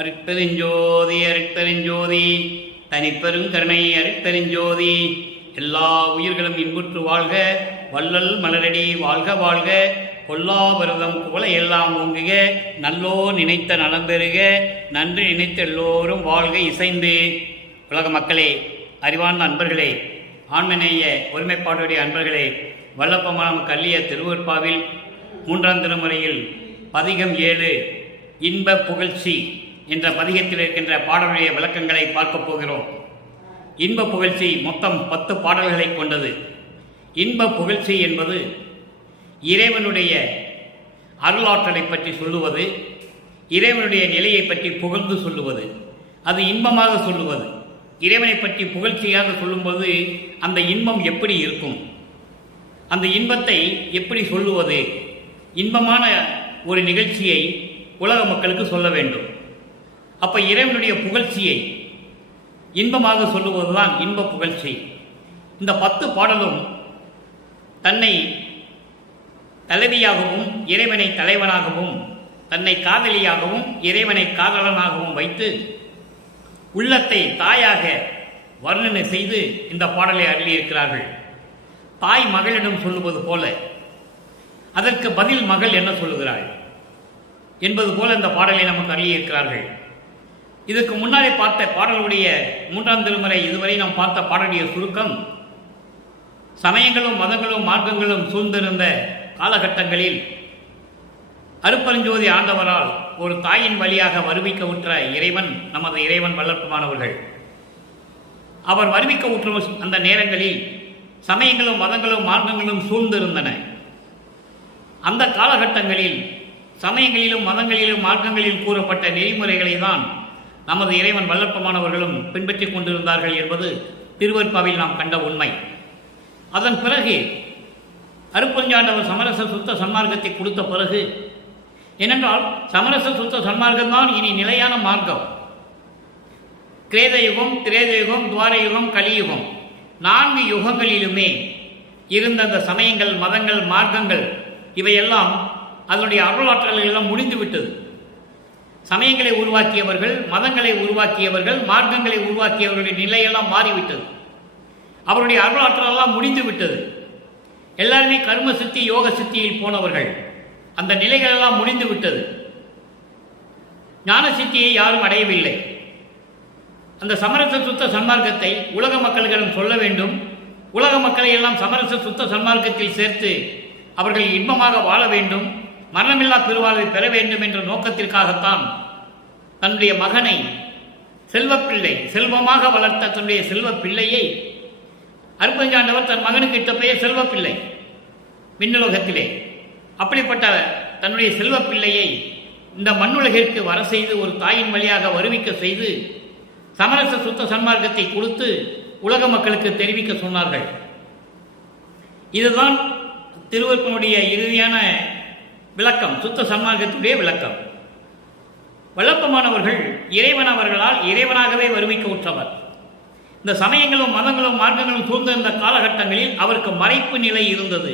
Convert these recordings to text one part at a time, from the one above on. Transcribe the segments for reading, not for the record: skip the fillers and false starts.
அருட்பெருஞ்சோதி அருட்பெருஞ்சோதி தனிப்பெருங்கருணை அருட்பெருஞ்சோதி. எல்லா உயிர்களும் இன்புற்று வாழ்க, வள்ளல் மலரடி வாழ்க வாழ்க, கொல்லா விரதம் குவளை எல்லாம் ஓங்குக, நல்லோ நினைத்த நலம்பெறுக, நன்றி நினைத்த எல்லோரும் வாழ்க இசைந்து. உலக மக்களே, அறிவார்ந்த அன்பர்களே, ஆண்மநேய ஒருமைப்பாடுடைய அன்பர்களே, வல்லப்பமானம் கல்லிய திருவற்பாவில் 3ஆம் திருமுறையில் பதிகம் 7 இன்ப புகழ்ச்சி என்ற பதிகத்தில் இருக்கின்ற பாடலுடைய விளக்கங்களை பார்க்கப் போகிறோம். இன்ப புகழ்ச்சி மொத்தம் 10 பாடல்களை கொண்டது. இன்ப புகழ்ச்சி என்பது இறைவனுடைய அருளாற்றலை பற்றி சொல்லுவது, இறைவனுடைய நிலையை பற்றி புகழ்ந்து சொல்லுவது, அது இன்பமாக சொல்லுவது. இறைவனை பற்றி புகழ்ச்சியாக சொல்லும்போது அந்த இன்பம் எப்படி இருக்கும், அந்த இன்பத்தை எப்படி சொல்லுவது, இன்பமான ஒரு நிகழ்ச்சியை உலக மக்களுக்கு சொல்ல வேண்டும். அப்போ இறைவனுடைய புகழ்ச்சியை இன்பமாக சொல்லுவதுதான் இன்ப புகழ்ச்சி. இந்த 10 பாடலும் தன்னை தலைவியாகவும் இறைவனை தலைவனாகவும், தன்னை காதலியாகவும் இறைவனை காதலனாகவும் வைத்து உள்ளத்தை தாயாக வர்ணனை செய்து இந்த பாடலை அருளியிருக்கிறார்கள். தாய் மகளிடம் சொல்லுவது போல அதற்கு பதில் மகள் என்ன சொல்லுகிறாள் என்பது போல இந்த பாடலை நமக்கு அருளியிருக்கிறார்கள். இதற்கு முன்னாலே பார்த்த பாடலுடைய 3ஆம் திருமுறை இதுவரை நாம் பார்த்த பாடலுடைய சுருக்கம், சமயங்களும் மதங்களும் மார்க்கங்களும் சூழ்ந்திருந்த காலகட்டங்களில் அருட்பெருஞ்சோதி ஆண்டவரால் ஒரு தாயின் வழியாக வருவிக்க உற்ற இறைவன் நமது இறைவன் வல்லற்பமானவர்கள். அவர் வருவிக்க உற்ற அந்த நேரங்களில் சமயங்களும் மதங்களும் மார்க்கங்களும் சூழ்ந்திருந்தன. அந்த காலகட்டங்களில் சமயங்களிலும் மதங்களிலும் மார்க்கங்களில் கூறப்பட்ட நெறிமுறைகளை தான் நமது இறைவன் வல்லற்பமானவர்களும் பின்பற்றி கொண்டிருந்தார்கள் என்பது திருவற்பாவில் நாம் கண்ட உண்மை. அதன் பிறகு அருட்பெருஞ்சாண்டவர் சமரச சுத்த சன்மார்க்கத்தை கொடுத்த பிறகு, ஏனென்றால் சமரச சுத்த சன்மார்க்கம்தான் இனி நிலையான மார்க்கம். கிரேதயுகம், திரேதயுகம், துவாரயுகம், கலியுகம் 4 யுகங்களிலுமே இருந்த அந்த சமயங்கள், மதங்கள், மார்க்கங்கள் இவையெல்லாம் அதனுடைய அருளாற்றல்கள் எல்லாம் முடிந்துவிட்டது. சமயங்களை உருவாக்கியவர்கள், மதங்களை உருவாக்கியவர்கள், மார்க்கங்களை உருவாக்கியவர்களுடைய நிலையெல்லாம் மாறிவிட்டது. அவருடைய அருளாற்றலெல்லாம் முடிந்து விட்டது. எல்லாருமே கர்ம சித்தி யோக சித்தியில் போனவர்கள். அந்த நிலைகள் எல்லாம் முடிந்து விட்டது. ஞான சித்தியை யாரும் அடையவில்லை. அந்த சமரச சுத்த சன்மார்க்கத்தை உலக மக்களிடம் சொல்ல வேண்டும். உலக மக்களை எல்லாம் சமரச சுத்த சன்மார்க்கத்தில் சேர்த்து அவர்கள் இன்பமாக வாழ வேண்டும், மரணமில்லா பெருவாழ்வை பெற வேண்டும் என்ற நோக்கத்திற்காகத்தான் தன்னுடைய மகனை, செல்வப்பிள்ளை, செல்வமாக வளர்த்த தன்னுடைய செல்வ பிள்ளையை அருட்பெருஞ்சாண்டவர் தன் மகனுக்கு இட்ட பெயர் செல்வப்பிள்ளை விண்ணுலகத்திலே. அப்படிப்பட்ட தன்னுடைய செல்வ பிள்ளையை இந்த மண்ணுலகிற்கு வர செய்து ஒரு தாயின் வழியாக வருவிக்க செய்து சமரச சுத்த சன்மார்க்கத்தை கொடுத்து உலக மக்களுக்கு தெரிவிக்க சொன்னார்கள். இதுதான் திருவருப்பனுடைய இறுதியான விளக்கம், சுத்த சன்மார்க்கத்துடைய விளக்கம். வல்லப்பமானவர்கள் இறைவன் அவர்களால் இறைவனாகவே வருவிக்க உற்றவர். இந்த சமயங்களும் மதங்களும் மார்க்கங்களும் சூழ்ந்த இந்த காலகட்டங்களில் அவருக்கு மறைப்பு நிலை இருந்தது.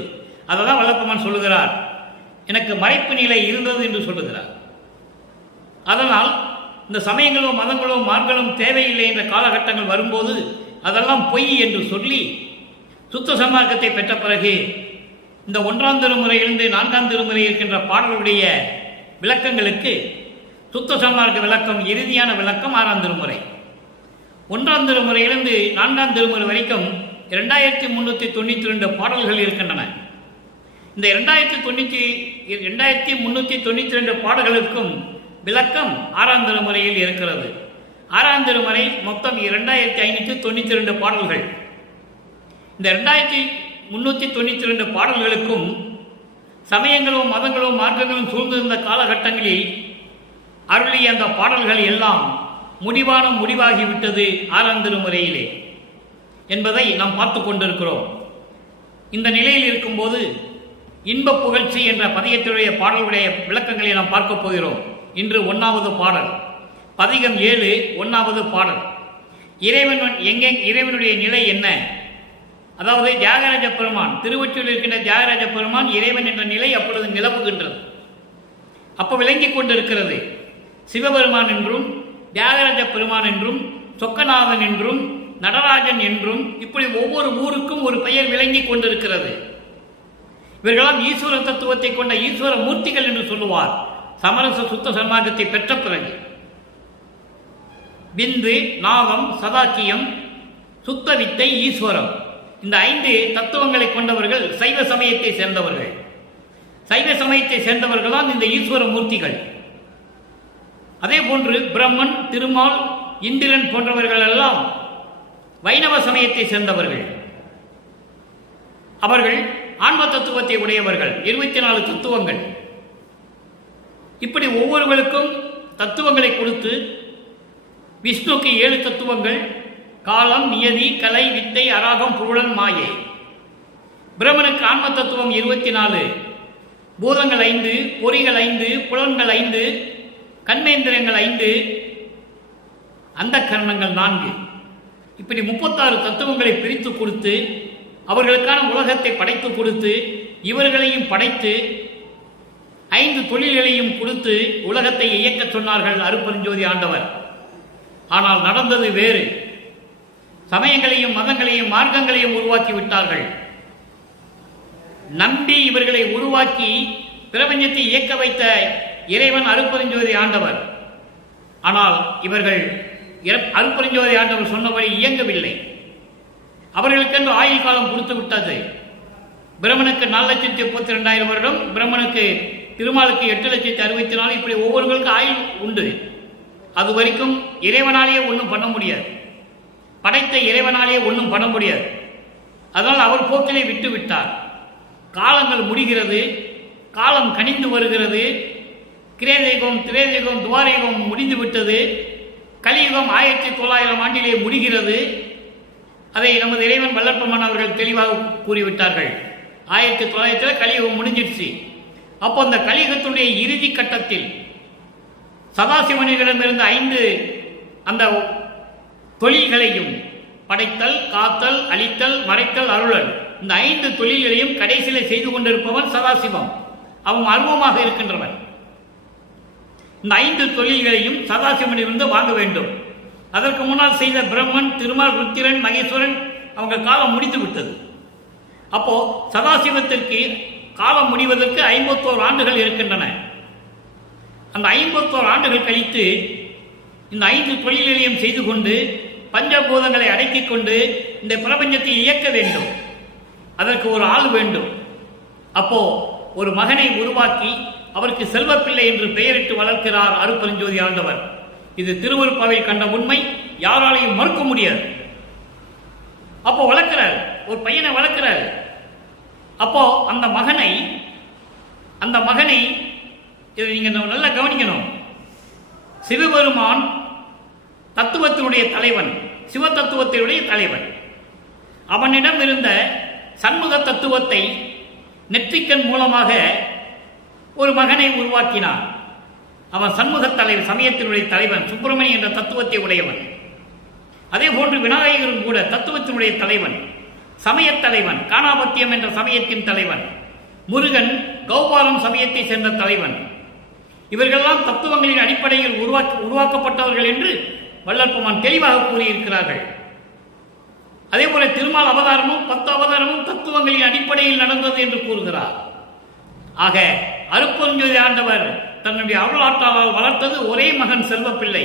அதை தான் வல்லப்பமான் சொல்லுகிறார், எனக்கு மறைப்பு நிலை இருந்தது என்று சொல்லுகிறார். அதனால் இந்த சமயங்களும் மதங்களும் மார்க்கங்களும் தேவையில்லை என்ற காலகட்டங்கள் வரும்போது அதெல்லாம் பொய் என்று சொல்லி சுத்த சன்மார்க்கத்தை பெற்ற பிறகு இந்த 1ஆம் திருமுறையிலிருந்து 4ஆம் திருமுறை இருக்கின்ற பாடலுடைய விளக்கங்களுக்கு சுத்த சன்மார்க்க விளக்கம், இறுதியான விளக்கம் 6ஆம் திருமுறை. 1ஆம் திருமுறையிலிருந்து 4ஆம் திருமுறை வரைக்கும் 2392 பாடல்கள் இருக்கின்றன. இந்த 2392 பாடல்களுக்கும் விளக்கம் 6ஆம் திருமுறையில் இருக்கிறது. 6ஆம் திருமுறை மொத்தம் 2592 பாடல்கள். இந்த 2392 பாடல்களுக்கும் சமயங்களும் மதங்களும் மார்க்கங்களும் சூழ்ந்திருந்த காலகட்டங்களில் அருளிய அந்த பாடல்கள் எல்லாம் முடிவாகிவிட்டது 6ஆம் திருமுறையிலே என்பதை நாம் பார்த்து கொண்டிருக்கிறோம். இந்த நிலையில் இருக்கும்போது இன்ப புகழ்ச்சி என்ற பதிகத்துடைய பாடலுடைய விளக்கங்களை நாம் பார்க்க போகிறோம். இன்று 1வது பாடல், பதிகம் 7 1வது பாடல். இறைவனுடைய நிலை என்ன, அதாவது தியாகராஜ பெருமான், திருவொற்றியூரில் இருக்கின்ற தியாகராஜ பெருமான் இறைவன் என்ற நிலை அப்பொழுது நிலவுகின்றது. அப்போ விளங்கி கொண்டிருக்கிறது. சிவபெருமான் என்றும், தியாகராஜ பெருமான் என்றும், சொக்கநாதன் என்றும், நடராஜன் என்றும், இப்படி ஒவ்வொரு ஊருக்கும் ஒரு பெயர் விளங்கி கொண்டிருக்கிறது. இவர்களாம் ஈஸ்வர தத்துவத்தை கொண்ட ஈஸ்வர மூர்த்திகள் என்று சொல்லுவார் சமரச சுத்த சன்மார்க்கத்தை பெற்ற பிறகு. விந்து, நாகம், சதாக்கியம், சுத்த வித்தை, ஈஸ்வரம், இந்த 5 தத்துவங்களை கொண்டவர்கள் சைவ சமயத்தை சேர்ந்தவர்கள். சைவ சமயத்தை சேர்ந்தவர்களாம் இந்த ஈஸ்வர மூர்த்திகள். அதே போன்று பிரம்மன், திருமால், இந்திரன் போன்றவர்கள் எல்லாம் வைணவ சமயத்தை சேர்ந்தவர்கள். அவர்கள் ஆன்ம தத்துவத்தை உடையவர்கள். 24 தத்துவங்கள். இப்படி ஒவ்வொருவருக்கும் தத்துவங்களை கொடுத்து, விஷ்ணுக்கு 7 தத்துவங்கள்: காலம், நியதி, கலை, வித்தை, அராகம், புருடன், மாயை. பிரம்மனுக்கு ஆன்ம தத்துவம் 24, பூதங்கள் 5, பொறிகள் 5, புலன்கள் 5, கண்மேந்திரங்கள் 5, அந்த கரணங்கள் 4. இப்படி 36 தத்துவங்களை பிரித்து கொடுத்து, அவர்களுக்கான உலகத்தை படைத்து கொடுத்து, இவர்களையும் படைத்து 5 தொழில்களையும் கொடுத்து உலகத்தை இயக்க சொன்னார்கள் அருட்பெருஞ்சோதி ஆண்டவர். ஆனால் நடந்தது வேறு. சமயங்களையும் மதங்களையும் மார்க்கங்களையும் உருவாக்கி விட்டார்கள். நம்பி இவர்களை உருவாக்கி பிரபஞ்சத்தை இயக்க வைத்த இறைவன் அருட்பெருஞ்சோதி ஆண்டவர். ஆனால் இவர்கள் அருட்பெருஞ்சோதி ஆண்டவர் சொன்னபடி இயங்கவில்லை. அவர்களுக்கென்று ஆயுள் காலம் கொடுத்து விட்டது. பிரம்மனுக்கு 4,32,000 வருடம், பிரம்மனுக்கு திருமாலுக்கு 8,64,000, இப்படி ஒவ்வொருவருக்கும் ஆயுள் உண்டு. அது வரைக்கும் இறைவனாலேயே ஒன்றும் பண்ண முடியாது. படைத்த இறைவனாலேயே ஒன்றும் பண்ண முடியாது. அதனால் அவர் போக்கிலே விட்டு விட்டார். காலங்கள் முடிகிறது, காலம் கனிந்து வருகிறது. கிரேதயுகம், திரேதயுகம், துவாரயுகம் முடிந்து விட்டது. கலியுகம் 1900 ஆண்டிலே முடிகிறது. அதை நமது இறைவன் வல்லற்பெருமான் அவர்கள் தெளிவாக கூறிவிட்டார்கள். 1900 கலியுகம் முடிஞ்சிடுச்சு. அப்போ அந்த கலியுகத்துடைய இறுதி கட்டத்தில் சதாசிவனிடமிருந்த 5 அந்த தொழில்களையும், படைத்தல், காத்தல், அழித்தல், மறைத்தல், அருளல், இந்த 5 தொழில்களையும் கடைசியில் செய்து கொண்டிருப்பவன் சதாசிவம். அவன் அருவமாக இருக்கின்றவன். இந்த 5 தொழில்களையும் சதாசிவனிலிருந்து வாங்க வேண்டும். அதற்கு முன்னால் செய்த பிரம்மன், திருமால், ருத்திரன், மகேஸ்வரன் அவங்க காலம் முடித்து விட்டது. அப்போ சதாசிவத்திற்கு காலம் முடிவதற்கு 51 ஆண்டுகள் இருக்கின்றன. அந்த 51 ஆண்டுகள் கழித்து இந்த 5 தொழில்களையும் செய்து கொண்டு பஞ்சபூதங்களை அடக்கிக் கொண்டு இந்த பிரபஞ்சத்தை இயக்க வேண்டும். அதற்கு ஒரு ஆள் வேண்டும். அப்போ ஒரு மகனை உருவாக்கி அவருக்கு செல்வப்பிள்ளை என்று பெயரிட்டு வளர்க்கிறார் அருட்பெருஞ்சோதி ஆண்டவர். இது திருவருட்பாவில் கண்ட உண்மை, யாராலையும் மறுக்க முடியாது. அப்போ வளர்க்கிறார், ஒரு பையனை வளர்க்கிறார். அப்போ அந்த மகனை இதை நீங்க நல்லா கவனிக்கணும். சிவபெருமான் தத்துவத்தினுடைய தலைவன், சிவ தத்துவத்தினுடைய தலைவன். அவனிடம் இருந்த சண்முக தத்துவத்தை நெற்றிக்கண் மூலமாக ஒரு மகனை உருவாக்கினான். அவன் சண்முக தலைவன், சமயத்தினுடைய தலைவன், சுப்பிரமணி என்ற தத்துவத்தை உடையவன். அதே போன்று விநாயகரும் கூட தத்துவத்தினுடைய தலைவன், சமயத் தலைவன், காணாபத்தியம் என்ற சமயத்தின் தலைவன். முருகன் கௌபாலம் சமயத்தை சேர்ந்த தலைவன். இவர்களெல்லாம் தத்துவங்களின் அடிப்படையில் உருவாக்கப்பட்டவர்கள் என்று வல்லற்பெருமான் தெளிவாக கூறியிருக்கிறார்கள். அதே போல திருமால் அவதாரமும் 10 அவதாரமும் தத்துவங்களின் அடிப்படையில் நடந்தது என்று கூறுகிறார். ஆக அருட்பெருஞ்சோதி ஆண்டவர் தன்னுடைய அருளாற்றால் வளர்த்தது ஒரே மகன் செல்வப்பிள்ளை.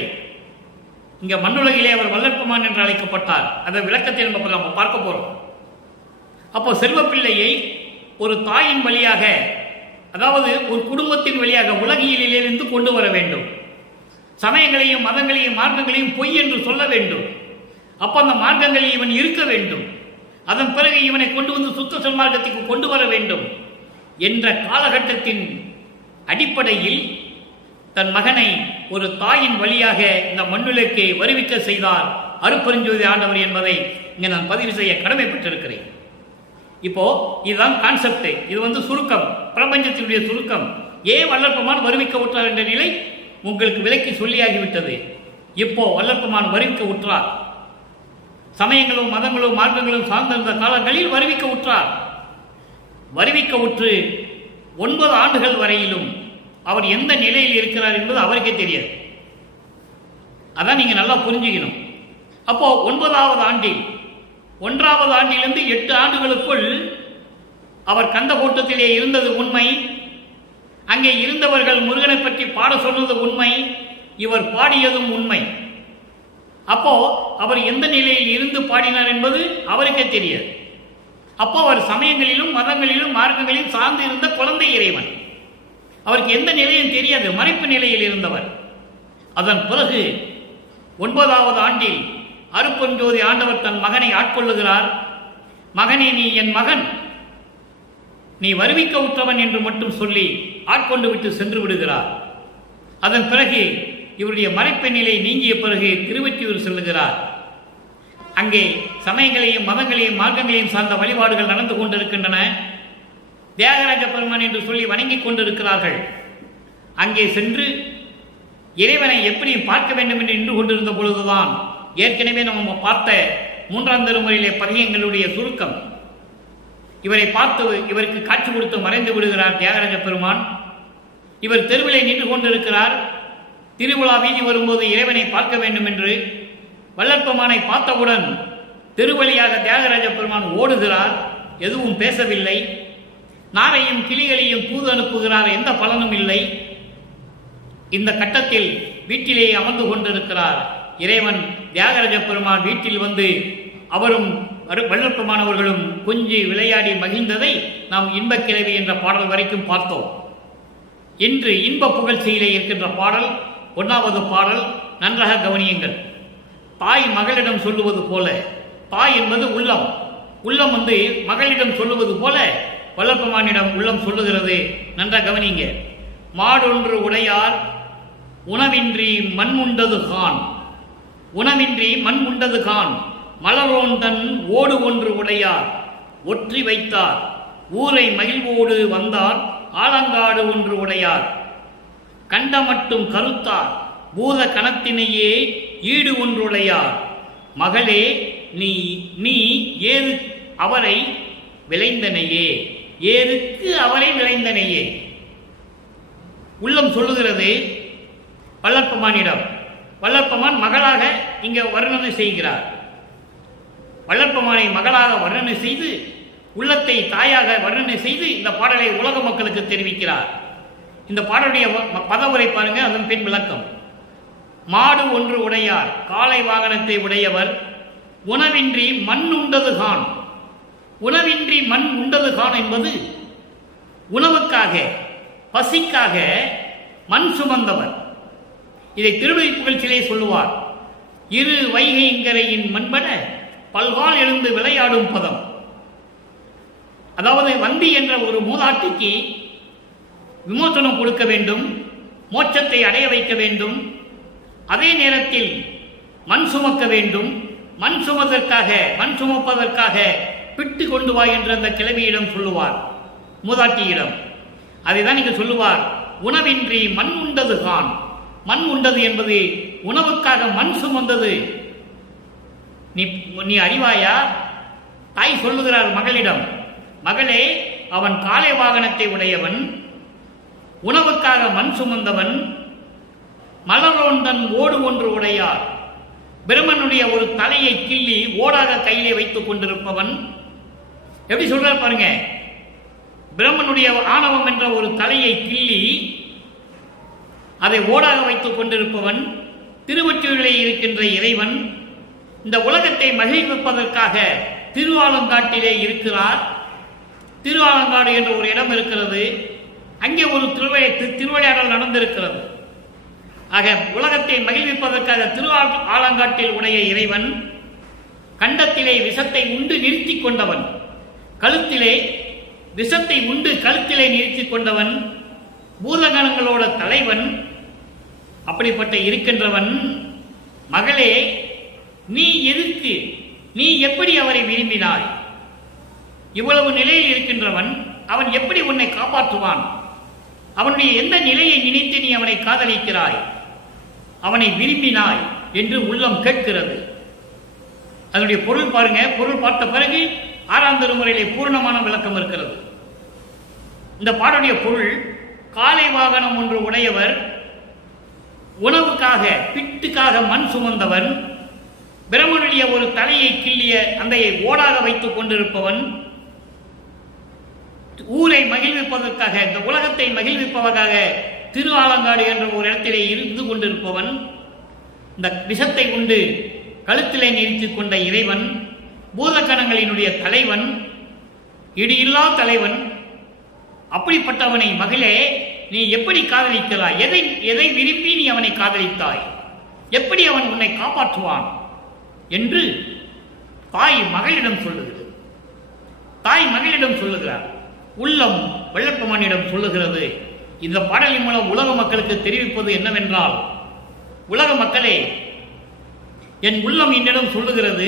இங்க மண்ணுலகிலே அவர் வல்லற்பெருமான் என்று அழைக்கப்பட்டார். அதை விளக்கத்தை நம்ம பார்க்க போறோம். அப்போ செல்வப்பிள்ளையை ஒரு தாயின் வழியாக, அதாவது ஒரு குடும்பத்தின் வழியாக உலகியலிலிருந்து கொண்டு வர வேண்டும். சமயங்களையும் மதங்களையும் மார்க்கங்களையும் பொய் என்று சொல்ல வேண்டும். அப்போ அந்த மார்க்கங்களில் இவன் இருக்க வேண்டும். அதன் பிறகு இவனை கொண்டு வந்து சுத்த சன்மார்க்கத்துக்கு கொண்டு வர வேண்டும் என்ற காலகட்டத்தின் அடிப்படையில் தன் மகனை ஒரு தாயின் வழியாக இந்த மண்ணுலகை வருவிக்க செய்தார் அருட்பெருஞ்சோதி ஆண்டவர் என்பதை இங்கே நான் பதிவு செய்ய கடமைப்பட்டிருக்கிறேன். இப்போ இதுதான் கான்செப்ட். இது சுருக்கம், பிரபஞ்சத்தினுடைய சுருக்கம். ஏன் வல்லற்பெருமான் வருவிக்க உற்றார் என்ற நிலை உங்களுக்கு விலக்கி சொல்லியாகிவிட்டது. இப்போ வல்லற்பெருமான் வருவிக்க உற்றார். சமயங்களும் மதங்களும் மார்க்கங்களும் சார்ந்திருந்த காலங்களில் வருவிக்க உற்றார். வருவிக்க உற்று 9 ஆண்டுகள் வரையிலும் அவர் எந்த நிலையில் இருக்கிறார் என்பது அவருக்கே தெரியாது. அதான் நீங்கள் நல்லா புரிஞ்சுக்கணும். அப்போது 9வது ஆண்டில் 1வது ஆண்டிலிருந்து 8 ஆண்டுகளுக்குள் அவர் கந்தகோட்டத்திலே இருந்தது உண்மை. அங்கே இருந்தவர்கள் முருகனை பற்றி பாட சொன்னது உண்மை. இவர் பாடியதும் உண்மை. அப்போ அவர் எந்த நிலையில் இருந்து பாடினார் என்பது அவருக்கே தெரியாது. அப்போ அவர் சமயங்களிலும் மதங்களிலும் மார்க்கங்களிலும் சார்ந்து இருந்த குழந்தை இறைவன். அவருக்கு எந்த நிலையும் தெரியாது, மறைப்பு நிலையில் இருந்தவர். அதன் பிறகு 9வது ஆண்டில் அருப்பஞ்சோதி ஆண்டவர் தன் மகனை ஆட்கொள்ளுகிறார். மகனே, நீ என் மகன், நீ வருவிக்க உற்றவன் என்று மட்டும் சொல்லி ஆட்கொண்டு விட்டு சென்று விடுகிறார். அதன் பிறகு இவருடைய மறைப்பு நிலை நீங்கிய பிறகு திருவொற்றியூர் செல்லுகிறார். அங்கே சமயங்களையும் மதங்களையும் மார்க்கங்களையும் சார்ந்த வழிபாடுகள் நடந்து கொண்டிருக்கின்றன. தியாகராஜ பெருமான் என்று சொல்லி வணங்கிக் கொண்டிருக்கிறார்கள். அங்கே சென்று இறைவனை எப்படி பார்க்க வேண்டும் என்று நின்று கொண்டிருந்த பொழுதுதான் ஏற்கனவே நம்ம பார்த்த 3ஆம் திருமுறையிலே பதிகங்களுடைய சுருக்கம். இவரை பார்த்து இவருக்கு காட்சி கொடுத்து மறைந்து விடுகிறார் தியாகராஜ பெருமான். இவர் தெருவிலே நின்று கொண்டிருக்கிறார். திருவிழா வீதி வரும்போது இறைவனை பார்க்க வேண்டும் என்று வள்ளற்பெருமானை பார்த்தவுடன் தெருவழியாக தியாகராஜ பெருமான் ஓடுகிறார். எதுவும் பேசவில்லை. நாரையும் கிளிகளையும் தூது அனுப்புகிறார். எந்த பலனும் இல்லை. இந்த கட்டத்தில் வீட்டிலே அமர்ந்து கொண்டிருக்கிறார் இறைவன். தியாகராஜ பெருமான் வீட்டில் வந்து அவரும் வள்ளற்பெருமான் அவர்களும் கொஞ்சி விளையாடி மகிழ்ந்ததை நாம் இன்பக்கிழவி என்ற பாடல் வரைக்கும் பார்த்தோம். இன்று இன்ப புகழ்ச்சியிலே இருக்கின்ற பாடல் 1வது பாடல். நன்றாக கவனியுங்கள். தாய் மகளிடம் சொல்லுவது போல, தாய் என்பது உள்ளம், உள்ளம் வந்து மகளிடம் சொல்லுவது போல வள்ளற்பெருமானிடம் உள்ளம் சொல்லுகிறது. நன்றாக கவனிங்க. மாடொன்று உடையார் உணவின்றி மண் உண்டது கான், உணவின்றி மண் உண்டது கான், மலரோன் தன் ஓடு ஒன்று உடையார் ஒற்றி வைத்தார், ஊரை மகிழ்வோடு வந்தார் ஆலங்காடு ஒன்று உடையார், கண்ட மட்டும் கருத்தார் பூத கணத்தினையே ஈடு ஒன்றுடையார், மகளே நீ ஏது அவரை விளைந்தனையே, ஏதுக்கு அவரை விளைந்தனையே. உள்ளம் சொல்லுகிறது வள்ளற்பெருமானிடம். வள்ளற்பெருமான் மகளாக இங்கே வர்ணனை செய்கிறார். வள்ளற்பெருமானை மகளாக வர்ணனை செய்து உள்ளத்தை தாயாக வர்ணனை செய்து இந்த பாடலை உலக மக்களுக்கு தெரிவிக்கிறார். இந்த பாடலுடைய பதவுரை பாருங்க, அதன் பின் விளக்கம். மாடு ஒன்று உடையார், காளை வாகனத்தை உடையவர், உணவின்றி மண் உண்டது கான். உணவின்றி மண் உண்டது கான் என்பது உணவுக்காக பசிக்காக மண் சுமந்தவர். இதை திருவடி புகழ்ச்சியிலே சொல்லுவார். இரு வைகைங்கரையின் மண்பட பல்கால் எழுந்து விளையாடும் பதம். அதாவது வந்தி என்ற ஒரு மூதாட்டிக்கு விமோசனம் கொடுக்க வேண்டும், மோட்சத்தை அடைய வைக்க வேண்டும், அதே நேரத்தில் மண் சுமக்க வேண்டும். மண் சுமப்பதற்காக பிட்டு கொண்டு வா என்று அந்த கிழவியிடம் சொல்லுவார், மூதாட்டியிடம். அதை தான் இங்கு சொல்லுவார். உணவின்றி மண் உண்டது கான். மண் உண்டது என்பது உணவுக்காக மண் சுமந்தது. நீ அறிவாயா? தாய் சொல்லுகிறார் மகளிடம், மகளே, அவன் காளை வாகனத்தை உடையவன், உணவுக்காக மண் சுமந்தவன், மலரோந்தன் ஓடு ஒன்று உடையார், பிரம்மனுடைய ஒரு தலையை கிள்ளி ஓடாக கையிலே வைத்துக் கொண்டிருப்பவன். எப்படி சொல்றார் பாருங்க. பிரம்மனுடைய ஆணவம் என்ற ஒரு தலையை கிள்ளி அதை ஓடாக வைத்துக் கொண்டிருப்பவன், திருவொற்றியூரிலே இருக்கின்ற இறைவன். இந்த உலகத்தை மகிழ்விப்பதற்காக திருவாலங்காட்டிலே இருக்கிறார். திருவாலங்காடு என்ற ஒரு இடம் இருக்கிறது. அங்கே ஒரு திருவிளையாடல் நடந்திருக்கிறது. ஆக உலகத்தை மகிழ்விப்பதற்காக திருஆலங்காட்டில் உடைய இறைவன் கண்டத்திலே விஷத்தை உண்டு நிறுத்தி கொண்டவன், கழுத்திலே விஷத்தை உண்டு கழுத்திலே நிறுத்தி கொண்டவன், பூதகணங்களோட தலைவன். அப்படிப்பட்ட இருக்கின்றவன், மகளே, நீ எதுக்கு, நீ எப்படி அவரை விரும்பினாய்? இவ்வளவு நிலையில் இருக்கின்றவன் அவன் எப்படி உன்னை காப்பாற்றுவான்? அவனுடைய எந்த நிலையை நினைத்து நீ அவனை காதலிக்கிறாய், அவனை விரும்பினாய் என்று உள்ளம் கேட்கிறது. அதனுடைய பொருள் பாருங்க. பொருள் பார்த்த பிறகு 6ஆம் திருமுறையிலே பூர்ணமான விளக்கம் இருக்கிறது. இந்த பாடலுடைய பொருள், காளை வாகனம் ஒன்று உடையவர், உணவுக்காக பிட்டுக்காக மண் சுமந்தவன், பிரம்மனுடைய ஒரு தலையை கிள்ளிய அந்த ஓடாக வைத்துக் கொண்டிருப்பவன், ஊரை மகிழ்விப்பதற்காக, இந்த உலகத்தை மகிழ்விப்பதற்காக திரு ஆலங்காடு என்ற ஒரு இடத்திலே இருந்து கொண்டிருப்பவன், இந்த விஷத்தை உண்டு கழுத்திலே நிறுத்திக் கொண்ட இறைவன், பூதகணங்களினுடைய தலைவன், இடியில்லா தலைவன், அப்படிப்பட்டவனை மகளே நீ எப்படி காதலிக்கிறாய்? எதை விரும்பி நீ அவனை காதலித்தாய்? எப்படி அவன் உன்னை காப்பாற்றுவான் என்று தாய் மகளிடம் சொல்லுகிறது. தாய் மகளிடம் சொல்லுகிறார். உள்ளம் வெள்ளப்பெருமானிடம் சொல்லுகிறது. இந்த பாடலின் மூலம் உலக மக்களுக்கு தெரிவிப்பது என்னவென்றால், உலக மக்களே, என் உள்ளம் என்னிடம் சொல்லுகிறது,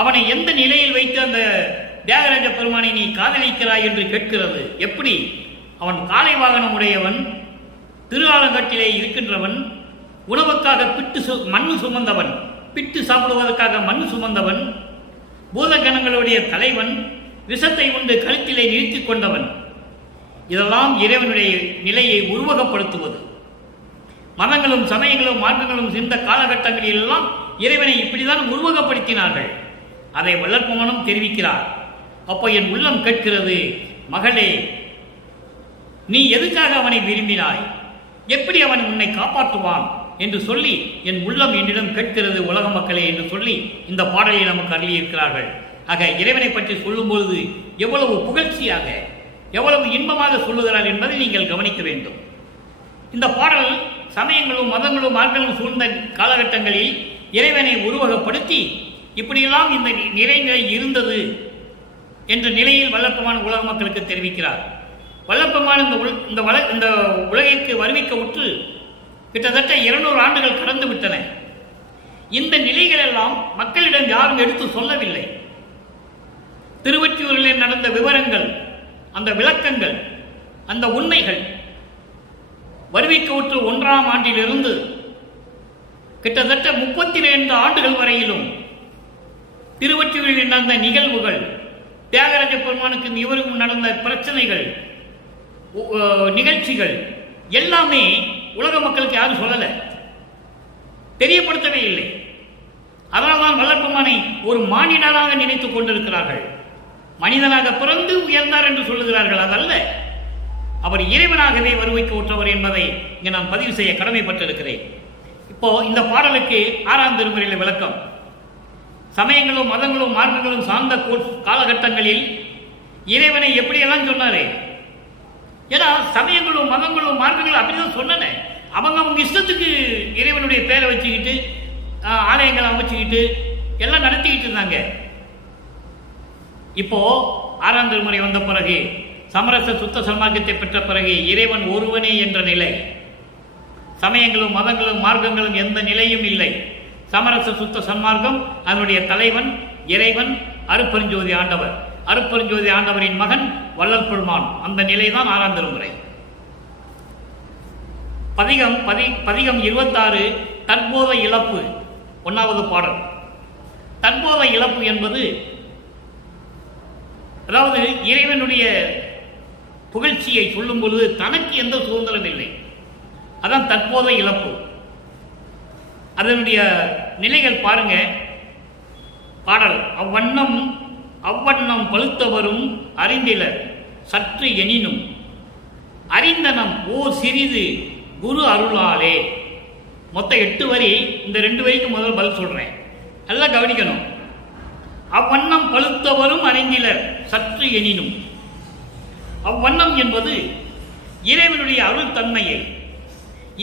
அவனை எந்த நிலையில் வைத்து அந்த தியாகராஜ பெருமானை நீ காதலிக்கிறாய் என்று கேட்கிறது. எப்படி? அவன் காலை வாகனம் உடையவன், திரு ஆலங்காட்டிலே இருக்கின்றவன், உணவுக்காக மண்ணு சுமந்தவன், பிட்டு சாப்பிடுவதற்காக மண்ணு சுமந்தவன், பூதகணங்களுடைய தலைவன், விஷத்தை உண்டு கழுத்திலே நிறுத்திக் கொண்டவன். இதெல்லாம் இறைவனுடைய நிலையை உருவகப்படுத்துவது. மதங்களும் சமயங்களும் மார்க்கங்களும் இந்த காலகட்டங்களில் எல்லாம் இறைவனை இப்படிதான் உருவகப்படுத்தினார்கள். அதை வள்ளற்பெருமானும் தெரிவிக்கிறார். அப்போ என் உள்ளம் கேட்கிறது, மகளே, நீ எதுக்காக அவனை விரும்பினாய்? எப்படி அவன் உன்னை காப்பாற்றுவான் என்று சொல்லி என் உள்ளம் என்னிடம் கேட்கிறது உலக மக்களே என்று சொல்லி இந்த பாடலை நமக்கு அருளியிருக்கிறார்கள். ஆக இறைவனை பற்றி சொல்லும்பொழுது எவ்வளவு புகழ்ச்சியாக, எவ்வளவு இன்பமாக சொல்லுகிறார் என்பதை நீங்கள் கவனிக்க வேண்டும். இந்த பாடல் சமயங்களும் மதங்களும் மார்க்கங்களும் சூழ்ந்த காலகட்டங்களில் இறைவனை உருவகப்படுத்தி இப்படியெல்லாம் இந்த நிறைநிலை இருந்தது என்ற நிலையில் வள்ளற்பெருமான் உலக மக்களுக்கு தெரிவிக்கிறார். வள்ளற்பெருமான் இந்த உலகிற்கு வருவிக்க உற்று கிட்டத்தட்ட 200 ஆண்டுகள் கடந்து விட்டன. இந்த நிலைகள் எல்லாம் மக்களிடம் யாரும் எடுத்து சொல்லவில்லை. திருவொற்றியூரில் நடந்த விவரங்கள், அந்த விளக்கங்கள், அந்த உண்மைகள் வருவிக்க உற்று 1ஆம் ஆண்டிலிருந்து கிட்டத்தட்ட 32 ஆண்டுகள் வரையிலும் திருவொற்றியூரில் நடந்த நிகழ்வுகள், தியாகராஜ பெருமானுக்கு இவருக்கும் நடந்த பிரச்சனைகள், நிகழ்ச்சிகள் எல்லாமே உலக மக்களுக்கு யாரும் சொல்லலை, தெரியப்படுத்தவே இல்லை. அதனால்தான் வள்ளற்பெருமானை ஒரு மானிடனாக நினைத்துக் கொண்டிருக்கிறார்கள். மனிதனாக பிறந்து உயர்ந்தார் என்று சொல்லுகிறார்கள். அதல்ல, அவர் இறைவனாகவே வருவிக்க உற்றவர் என்பதை இங்கே நான் பதிவு செய்ய கடமைப்பட்டிருக்கிறேன். இப்போ இந்த பாடலுக்கு 6ஆம் திருமுறையில் விளக்கம். சமயங்களும் மதங்களும் மார்க்கங்களும் சார்ந்த காலகட்டங்களில் இறைவனை எப்படியெல்லாம் சொன்னாரே. ஏன்னா சமயங்களும் மதங்களும் மார்க்கங்களும் அப்படிதான் சொன்னன. அவங்க இஷ்டத்துக்கு இறைவனுடைய பேரை வச்சுக்கிட்டு ஆலயங்களை அமைச்சுக்கிட்டு எல்லாம் நடத்திக்கிட்டு இருந்தாங்க. இப்போ 6ஆம் திருமுறை வந்த பிறகு, சமரச சுத்த சன்மார்க்கத்தை பெற்ற பிறகு இறைவன் ஒருவனே என்ற நிலை. சமயங்களும் மதங்களும் மார்க்கங்களும் எந்த நிலையும் இல்லை. சமரச சுத்த சன்மார்க்கம், அதனுடைய தலைவன் இறைவன் அருட்பெருஞ்சோதி ஆண்டவர். அருட்பெருஞ்சோதி ஆண்டவரின் மகன் வள்ளல் பெருமான். அந்த நிலைதான் 6ஆம் திருமுறை. பதிகம் 26 தற்போத இழப்பு, 1வது பாடல். தற்போத இழப்பு என்பது, அதாவது இறைவனுடைய புகழ்ச்சியை சொல்லும் பொழுது தனக்கு எந்த சுதந்திரம் இல்லை. அதான் தற்போத இழப்பு. அதனுடைய நிலைகள் பாருங்க. பாடல் அவ்வண்ணம் பழுத்தவரும் அறிந்திலர் சற்று எனினும் அறிந்தனம் ஓ சிறிது குரு அருளாலே. மொத்தம் 8 வரி. இந்த 2 வரிக்கு முதல் பதில் சொல்றேன், நல்லா கவனிக்கணும். அவ்வண்ணம் பழுத்தவரும் அறிந்திலர் சற்று எனினும். அவ்வண்ணம் என்பது இறைவனுடைய அருள் தன்மையை,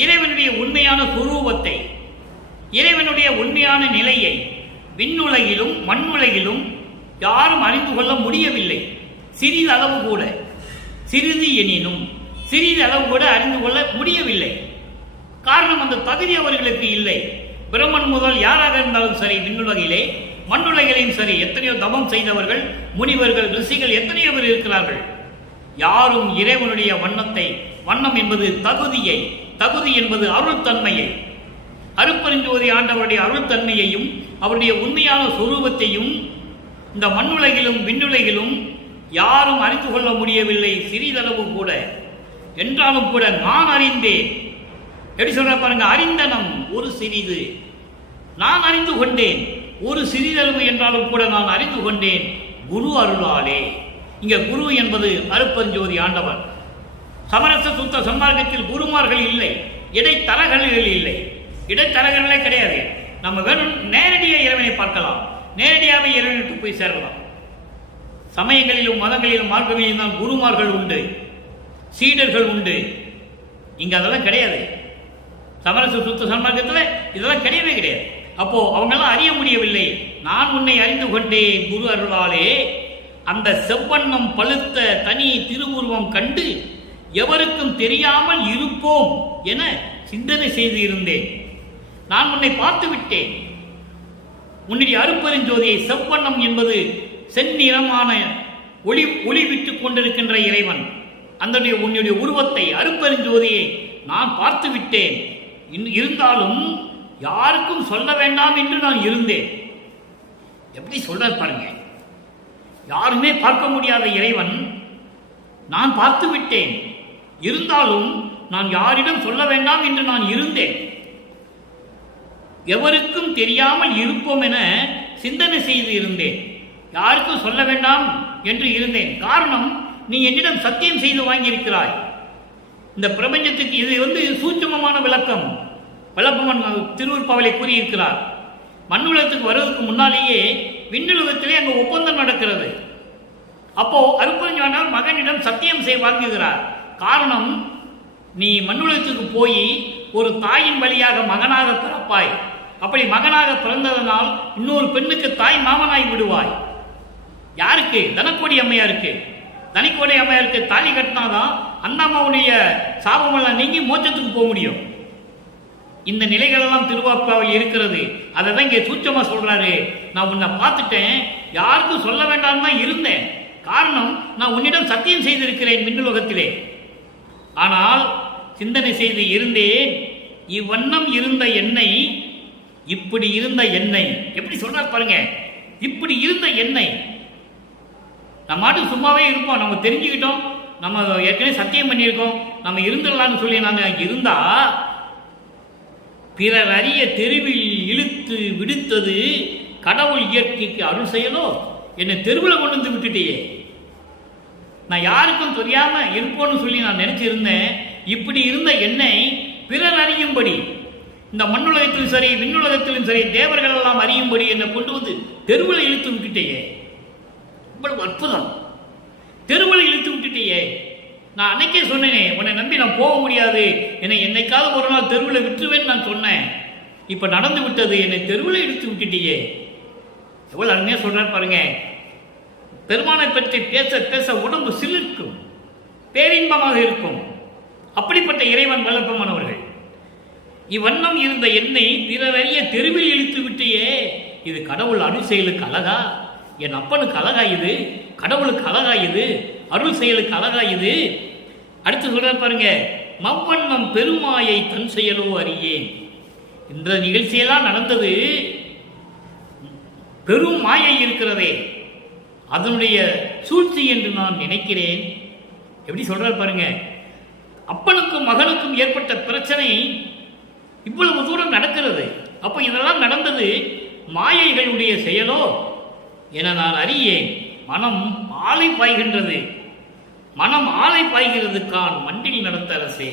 இறைவனுடைய உண்மையான சுரூபத்தை, இறைவனுடைய உண்மையான நிலையை விண்ணுலகிலும் மண்ணுலகிலும் யாரும் அறிந்து கொள்ள முடியவில்லை. சிறிது அளவு கூட, சிறிது எனினும் சிறிது அளவு கூட அறிந்து கொள்ள முடியவில்லை. காரணம், அந்த தகுதி அவர்களுக்கு இல்லை. பிரம்மன் முதல் யாராக இருந்தாலும் சரி, விண்ணுலகிலே மண்ணுலகிலையும் சரி, எத்தனையோ தவம் செய்தவர்கள், முனிவர்கள், ரிஷிகள் எத்தனையோ பேர் இருக்கிறார்கள். யாரும் இறைவனுடைய வண்ணத்தை, வண்ணம் என்பது தகுதியை, தகுதி என்பது அருள் தன்மையை, அருட்பெருஞ்சோதி ஆண்டவருடைய அருள் தன்மையையும் அவருடைய உண்மையான சொரூபத்தையும் இந்த மண்ணுலகிலும் விண்ணுலகிலும் யாரும் அறிந்து கொள்ள முடியவில்லை, சிறிதளவு கூட. என்றாலும் கூட நான் அறிந்தேன், எப்படி சொல்ற பாருங்க, அறிந்தனம் ஒரு சிறிது நான் அறிந்து கொண்டேன், ஒரு சிறிதளவு என்றாலும் கூட நான் அறிந்து கொண்டேன் குரு அருளாலே. இங்க குரு என்பது அருப்பஞ்சோதி ஆண்டவர். சமரச சுத்த சன்மார்க்கத்தில் குருமார்கள் இல்லை, இடைத்தரகர்கள் இல்லை, இடைத்தரகர்களே கிடையாது. நம்ம வேணும் நேரடியாக இறைவனை பார்க்கலாம், நேரடியாகவே இறைவனுக்கு போய் சேரலாம். சமயங்களிலும் மதங்களிலும் மார்க்கங்களிலும் தான் குருமார்கள் உண்டு, சீடர்கள் உண்டு. இங்க அதெல்லாம் கிடையாது. சமரச சுத்த சன்மார்க்கத்தில் இதெல்லாம் கிடையவே கிடையாது. அப்போ அவங்கெல்லாம் அறிய முடியவில்லை. நான் உன்னை அறிந்து கொண்டேன் குரு அருளாலே. அந்த செவ்வண்ணம் பழுத்த தனி திருவுருவம் கண்டு எவருக்கும் தெரியாமல் இருப்போம் என சிந்தனை செய்து இருந்தேன். நான் உன்னை பார்த்து விட்டேன். உன்னுடைய அருப்பெருஞ்சோதியை, செவ்வண்ணம் என்பது செந்நிறமான ஒளி விட்டுக் கொண்டிருக்கின்ற இறைவன், அந்த உன்னுடைய உருவத்தை, அருப்பெருஞ்சோதியை நான் பார்த்து விட்டேன். இருந்தாலும் யாருக்கும் சொல்ல வேண்டாம் என்று நான் இருந்தேன். எப்படி சொல்ற பாருங்க, யாருமே பார்க்க முடியாத இறைவன் நான் பார்த்து விட்டேன், இருந்தாலும் நான் யாரிடம் சொல்ல வேண்டாம் என்று நான் இருந்தேன். எவருக்கும் தெரியாமல் இருப்போம் என சிந்தனை செய்து இருந்தேன். யாருக்கும் சொல்ல வேண்டாம் என்று இருந்தேன். காரணம், நீ என்னிடம் சத்தியம் செய்து வாங்கியிருக்கிறாய். இந்த பிரபஞ்சத்துக்கு இது சூட்சுமமான விளக்கம். வல்லபமன் திருவருப்பாவிலே கூறியிருக்கிறார். மண்ணுலகத்துக்கு வருவதற்கு முன்னாலேயே விண்ணுலகத்திலே அங்கு ஒப்பந்தம் நடக்கிறது. அப்போ அருப்பெருஞ்சாண்டவர் மகனிடம் சத்தியம் செய்து வாங்குகிறார். காரணம், நீ மண்ணுலகத்துக்கு போய் ஒரு தாயின் வழியாக மகனாக பிறப்பாய். அப்படி மகனாக பிறந்ததனால் இன்னொரு பெண்ணுக்கு தாய் மாமனாய் விடுவாய். யாருக்கு? தனக்கோடி அம்மையாருக்கு. தனிக்கோடி அம்மையாருக்கு தாலி கட்டினாதான் அந்த அம்மாவுடைய சாபமெல்லாம் நீங்கி மோட்சத்துக்கு போக முடியும். இந்த நிலைகளெல்லாம் திருவாப்பாவில் இருக்கிறது. அதை தான் இங்கே சூட்சமா சொல்றாரு. நான் உன்னை பார்த்துட்டேன், யாருக்கும் சொல்ல வேண்டாம் தான் இருந்தேன். காரணம், நான் உன்னிடம் சத்தியம் செய்திருக்கிறேன் விண்ணுலகத்திலே. ஆனால் சிந்தனை செய்து இருந்தேன். இவ்வண்ணம் இருந்த என்னை, இப்படி இருந்த என்னை, எப்படி சொல்றார் பாருங்க, இப்படி இருந்த என்னை. நம்ம மாட்டுக்கு சும்மாவே இருப்போம், நம்ம தெரிஞ்சுக்கிட்டோம், நம்ம ஏற்கனவே சத்தியம் பண்ணியிருக்கோம், நம்ம இருந்துடலாம்னு சொல்லி நான் இருந்தா, பிறர் அறிய தெருவில் இழுத்து விடுத்தது கடவுள் இயற்கைக்கு அருள் செய்யலோ. என்னை தெருவில் கொண்டு வந்து விட்டுட்டேயே. நான் யாருக்கும் தெரியாம இருப்போன்னு சொல்லி நான் நினைச்சிருந்தேன். இப்படி இருந்த என்னை பிறர் அறியும்படி, இந்த மண்ணுலகத்திலும் சரி விண்ணுலகத்திலும் சரி தேவர்கள் எல்லாம் அறியும்படி என்னை கொண்டு வந்து தெருவில் இழுத்து விட்டுட்டேயே. இவ்வளவு அற்புதம். தெருவில் இழுத்து விட்டுட்டேயே. நான் அன்னைக்கே சொன்னேனே, உன்னை நம்பி நான் போக முடியாது, என்னை என்னைக்காவது ஒரு நாள் தெருவில் விட்டுருவேன்னு நான் சொன்னேன். இப்ப நடந்து விட்டது, என்னை தெருவில் இழுத்து விட்டுட்டேயே. எவ்வளவு அருமையா சொல்றாரு பாருங்க. பெருமானை பற்றி பேச பேச உடம்பு சிலிர்க்கும், பேரின்பமாக இருக்கும். அப்படிப்பட்ட இறைவன் வல்லபமானவர்கள். இவ்வண்ணம் இருந்த என்னை பிறரைய தெருவில் இழுத்து விட்டியே. இது கடவுள் அருள் செயலுக்கு அழகா? என் அப்பனுக்கு அழகா இது? கடவுளுக்கு அழகா இது? அருள் செயலுக்கு அழகா இது? அடுத்து சொல்ற பாருங்க, மவ்வண்ணம் பெருமாயை தன் செயலோ அறியேன். இந்த நிகழ்ச்சியெல்லாம் நடந்தது, பெரும் மாயை இருக்கிறதே அதனுடைய சூழ்ச்சி என்று நான் நினைக்கிறேன். எப்படி சொல்றார் பாருங்க, அப்பனுக்கும் மகனுக்கும் ஏற்பட்ட பிரச்சனை இவ்வளவு தூரம் நடக்கிறது. அப்ப இதெல்லாம் நடந்தது மாயைகளுடைய செயலோ என நான் அறியேன். மனம் ஆலை பாய்கின்றது, மனம் ஆலை பாய்கிறதுக்கான் மண்டில் நடத்த அரசே.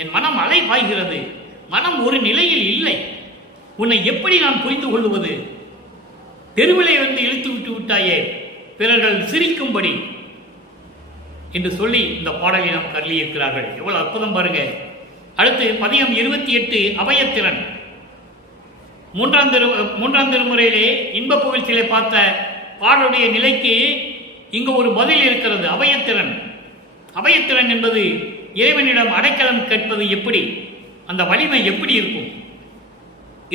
என் மனம் அலை பாய்கிறது, மனம் ஒரு நிலையில் இல்லை. உன்னை எப்படி நான் புரிந்து கொள்வது? தெருவிலை வந்து இழுத்து விட்டு விட்டாயே, பிறர்கள் சிரிக்கும்படி என்று சொல்லி இந்த பாடலை நாம் கருளி இருக்கிறார்கள். எவ்வளவு அற்புதம் பாருங்க. அடுத்து பதியம் 28 அபயத்திறன். மூன்றாம் திருமுறையிலே இன்ப புகழ்ச்சியிலே பார்த்த பாடலுடைய நிலைக்கு இங்கு ஒரு பதில் இருக்கிறது. அபயத்திறன். அபயத்திறன் என்பது இறைவனிடம் அடைக்கலம் கேட்பது எப்படி, அந்த வலிமை எப்படி இருக்கும்.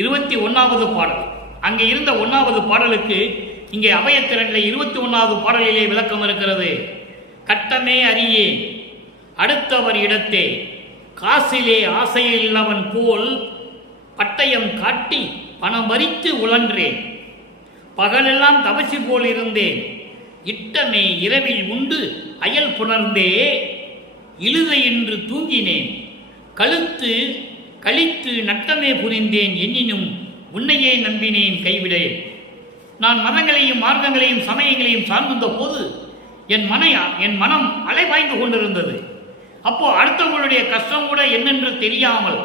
21வது பாடல். அங்கே இருந்த 1வது பாடலுக்கு இங்கே அபயத்திறனிலே 21வது பாடலிலே விளக்கம் இருக்கிறது. கட்டமே அறியே அடுத்தவர் இடத்தே காசிலே ஆசையில்லவன் போல் பட்டயம் காட்டி பணம் வரித்து உழன்றேன். பகலெல்லாம் தவசி போல் இருந்தேன். இட்டமே இரவில் உண்டு அயல் புணர்ந்தே இழுதை என்று தூங்கினேன். கழுத்து கழித்து நட்டமே புரிந்தேன் எண்ணினும் உன்னையே நம்பினேன் கைவிடேன். நான் மதங்களையும் மார்க்கங்களையும் சமயங்களையும் சார்ந்திருந்த போது என் மனம் அலைபாய்ந்து கொண்டிருந்தது. அப்போ அடுத்தவங்களுடைய கஷ்டம் கூட என்னென்று தெரியாமல்,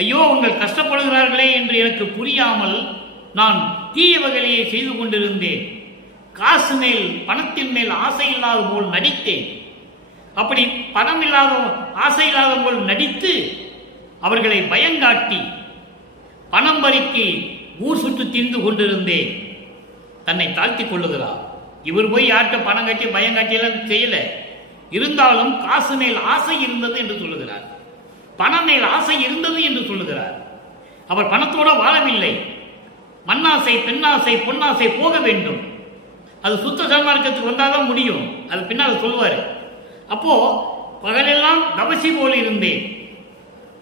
ஐயோ உங்கள் கஷ்டப்படுகிறார்களே என்று எனக்கு புரியாமல் நான் தீய வகையை செய்து கொண்டிருந்தேன். காசு மேல் பணத்தின் மேல் ஆசை இல்லாத போல் நடித்தேன். அப்படி பணம் இல்லாத ஆசை இல்லாத போல் நடித்து அவர்களை பயங்காட்டி பணம் பறிக்கு ஊர் சுற்று திரிந்து கொண்டிருந்தேன். தன்னை தாழ்த்தி கொள்ளுகிறார். இவர் போய் யார்கிட்ட பணம் கட்டி பயங்காட்டியெல்லாம் செய்யல. இருந்தாலும் காசு மேல் ஆசை இருந்தது என்று சொல்லுகிறார். பணம் மேல் ஆசை இருந்தது என்று சொல்லுகிறார். அவர் பணத்தோட வாழவில்லை. மண்ணாசை, பெண்ணாசை, பொன்னாசை போக வேண்டும். அது சுத்த சன்மார்க்கத்துக்கு வந்தாதான் முடியும். அது பின்னால் சொல்லுவார். அப்போ பகலெல்லாம் தபசி போல இருந்தேன்.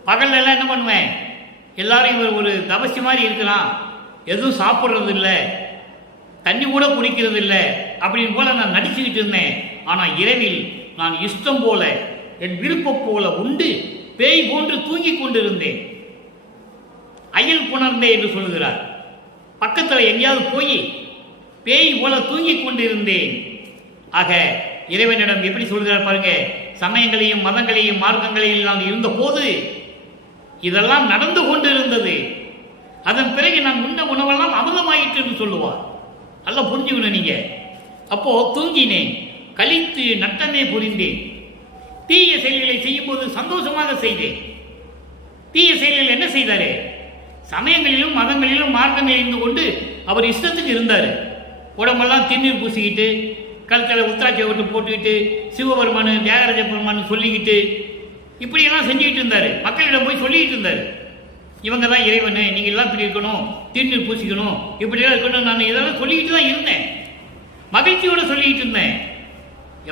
பகலெல்லாம் என்ன பண்ணுவேன், எல்லாரும் இவர் ஒரு தபசி மாதிரி இருக்கிறான், எதுவும் சாப்பிட்றது இல்லை, தண்ணி கூட குடிக்கிறது இல்லை அப்படின்னு போல நான் நடிச்சுக்கிட்டு இருந்தேன். ஆனால் இரவில் நான் இஷ்டம் போல என் விருப்பம் போல உண்டு பேய் போன்று தூங்கி கொண்டிருந்தேன். அயல் புணர்ந்தே என்று சொல்லுகிறார். பக்கத்தில் எங்கேயாவது போய் பேய் போல தூங்கி கொண்டிருந்தேன். ஆக இறைவனிடம் எப்படி சொல்கிறார் பாருங்க, சமயங்களையும் மதங்களையும் மார்க்கங்களையும் நான் இருந்த போது இதெல்லாம் நடந்து கொண்டிருந்தது. அதன் பிறகு நான் உண்ண உணவெல்லாம் அமிர்தமாயிற்று என்று சொல்லுவார். நல்லா புரிஞ்சுக்கணும் நீங்க. அப்போ தூங்கினேன், கழித்து நட்டமே புரிந்தேன். தீய செயல்களை செய்யும் போது சந்தோஷமாக செய்தேன். தீய செயல்கள் என்ன செய்தாரு, சமயங்களிலும் மதங்களிலும் மார்க்கங்களில் இருந்து கொண்டு அவர் இஷ்டத்துக்கு இருந்தார். உடம்பெல்லாம் திண்ணீர் பூசிக்கிட்டு, கழுத்தில் உத்திராட்சியை விட்டு போட்டுக்கிட்டு, சிவபெருமானு தியாகராஜ பெருமானு சொல்லிக்கிட்டு இப்படியெல்லாம் செஞ்சுக்கிட்டு இருந்தார். மக்களிடம் போய் சொல்லிக்கிட்டு இருந்தார், இவங்க தான் இறைவனு, நீங்கள் எல்லாம் இப்படி இருக்கணும், திருநீர் பூசிக்கணும், இப்படியெல்லாம் இருக்கணும். நான் இதெல்லாம் சொல்லிக்கிட்டு தான் இருந்தேன், மகிழ்ச்சியோடு சொல்லிக்கிட்டு இருந்தேன்.